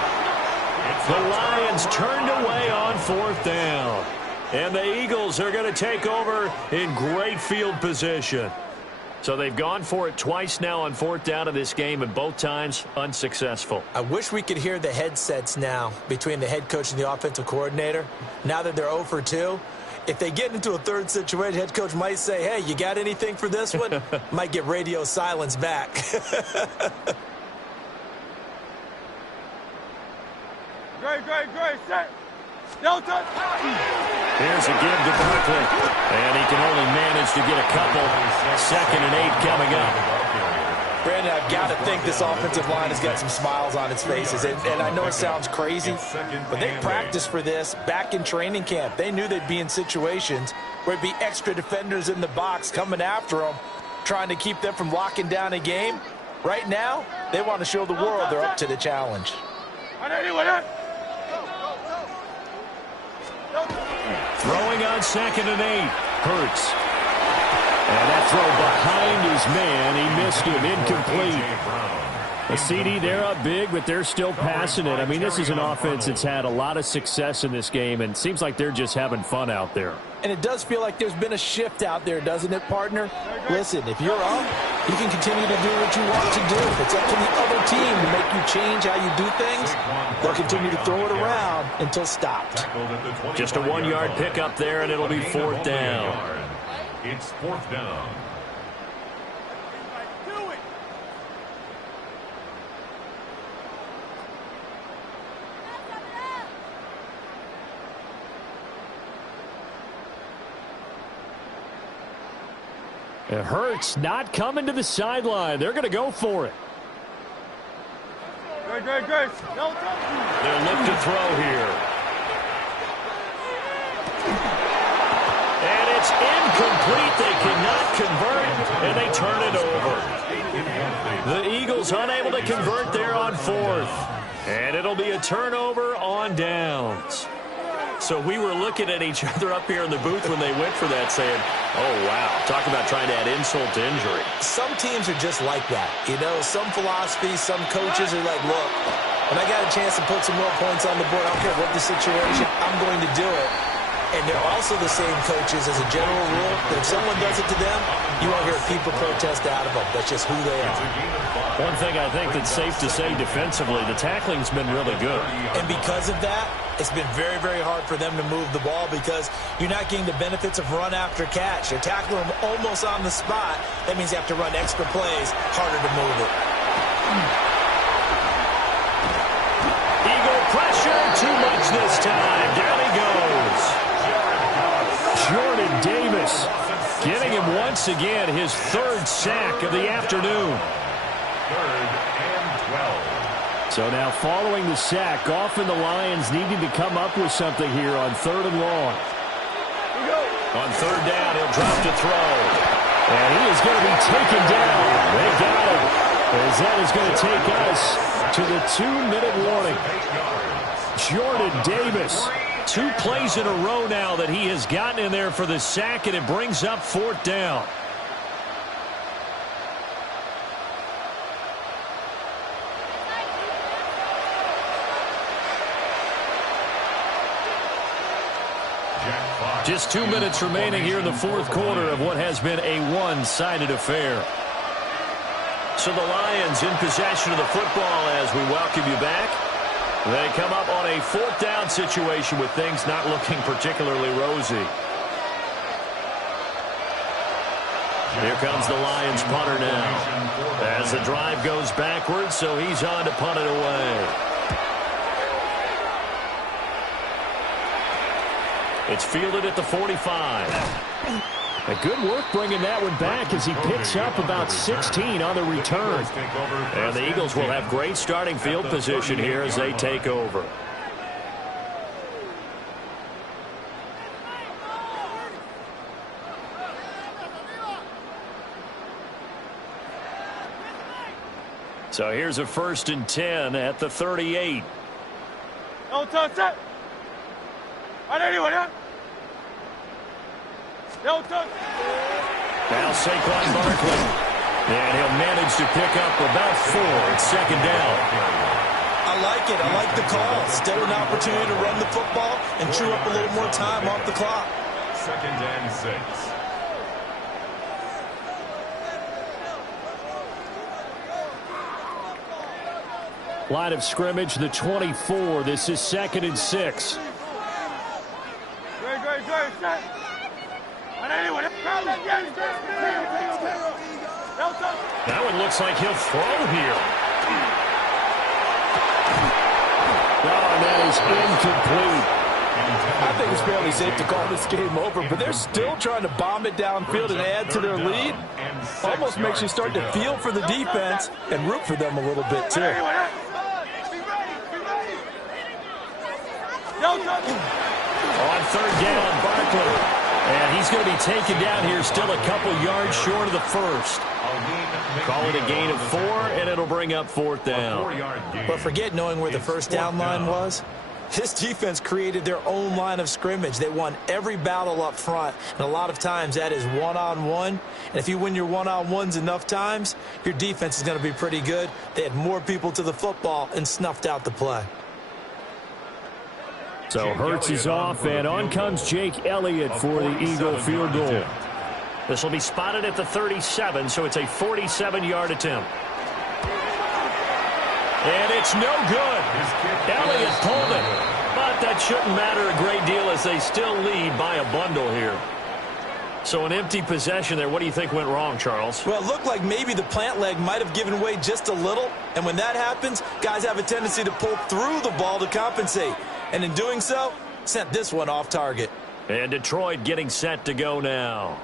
The Lions turned away on 4th down. And the Eagles are going to take over in great field position. So they've gone for it twice now on 4th down in this game, and both times unsuccessful. I wish we could hear the headsets now between the head coach and the offensive coordinator. Now that they're 0 for 2, if they get into a third situation, head coach might say, hey, you got anything for this one? Might get radio silence back. Great, set. Delta. Here's a give to Barkley, and he can only manage to get a couple. 2nd and 8 coming up. Brandon, I've got to think this offensive line has got some smiles on its faces. And I know it sounds crazy, but they practiced for this back in training camp. They knew they'd be in situations where it'd be extra defenders in the box coming after them, trying to keep them from locking down a game. Right now, they want to show the world they're up to the challenge. Throwing on 2nd and 8. Hurts. And that throw behind his man. He missed him. Incomplete. A CD, they're up big, but they're still passing it. I mean, this is an offense that's had a lot of success in this game, and it seems like they're just having fun out there. And it does feel like there's been a shift out there, doesn't it, partner? Listen, if you're up, you can continue to do what you want to do. If it's up to the other team to make you change how you do things, they'll continue to throw it around until stopped. Just a 1-yard pickup there, and it'll be 4th down. It's 4th down. It hurts not coming to the sideline. They're going to go for it. Great. They'll look to throw here. And it's incomplete. They cannot convert, and they turn it over. The Eagles unable to convert there on 4th. And it'll be a turnover on downs. So we were looking at each other up here in the booth when they went for that saying, oh, wow, talk about trying to add insult to injury. Some teams are just like that. You know, some philosophies, some coaches are like, look, when I got a chance to put some more points on the board, I don't care what the situation, I'm going to do it. And they're also the same coaches as a general rule that if someone does it to them, you won't hear people protest out of them. That's just who they are. One thing I think that's safe to say defensively, the tackling's been really good. And because of that, it's been very, very hard for them to move the ball because you're not getting the benefits of run after catch. You're tackling them almost on the spot. That means you have to run extra plays, harder to move it. Eagle pressure, too much this time. Down he goes. Jordan Davis getting him once again his 3rd sack of the afternoon. 3rd and 12. So now following the sack, often the Lions needing to come up with something here on 3rd and long. On 3rd down, he'll drop to throw. And he is going to be taken down. They got him. As that is going to take us to the 2-minute warning. Jordan Davis. 2 plays in a row now that he has gotten in there for the sack, and it brings up 4th down. Just 2 minutes remaining here in the 4th quarter of what has been a one-sided affair. So the Lions in possession of the football as we welcome you back. They come up on a 4th down situation with things not looking particularly rosy. Here comes the Lions punter now. As the drive goes backwards, so he's on to punt it away. It's fielded at the 45. A good work bringing that one back as he picks up about 16 on the return. And the Eagles will have great starting field position here as they take over. So here's a 1st and 10 at the 38. No touch it. No touch. Now Saquon Barkley. And he'll manage to pick up about 4 at 2nd down. I like it. I like the call. Still an opportunity to run the football and chew up a little more time off the clock. 2nd and 6. Line of scrimmage, the 24. This is 2nd and 6. That one looks like he'll throw here. Oh, that is incomplete. I think it's fairly safe to call this game over, but they're still trying to bomb it downfield and add to their lead. Almost makes you start to feel for the defense and root for them a little bit, too. On 3rd down, Barkley. And he's going to be taken down here, still a couple yards short of the first. Call it a gain of 4, and it'll bring up 4th down. But forget knowing where the first down line was. This defense created their own line of scrimmage. They won every battle up front, and a lot of times that is one-on-one. And if you win your one-on-ones enough times, your defense is going to be pretty good. They had more people to the football and snuffed out the play. So Hurts is off, and on comes Jake Elliott for the Eagle field goal. This will be spotted at the 37, so it's a 47-yard attempt. And it's no good. Elliott pulled it, but that shouldn't matter a great deal as they still lead by a bundle here. So an empty possession there. What do you think went wrong, Charles? Well, it looked like maybe the plant leg might have given way just a little, and when that happens, guys have a tendency to pull through the ball to compensate. And in doing so, sent this one off target. And Detroit getting set to go now.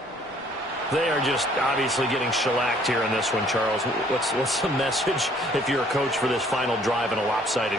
They are just obviously getting shellacked here in this one, Charles. What's the message if you're a coach for this final drive in a lopsided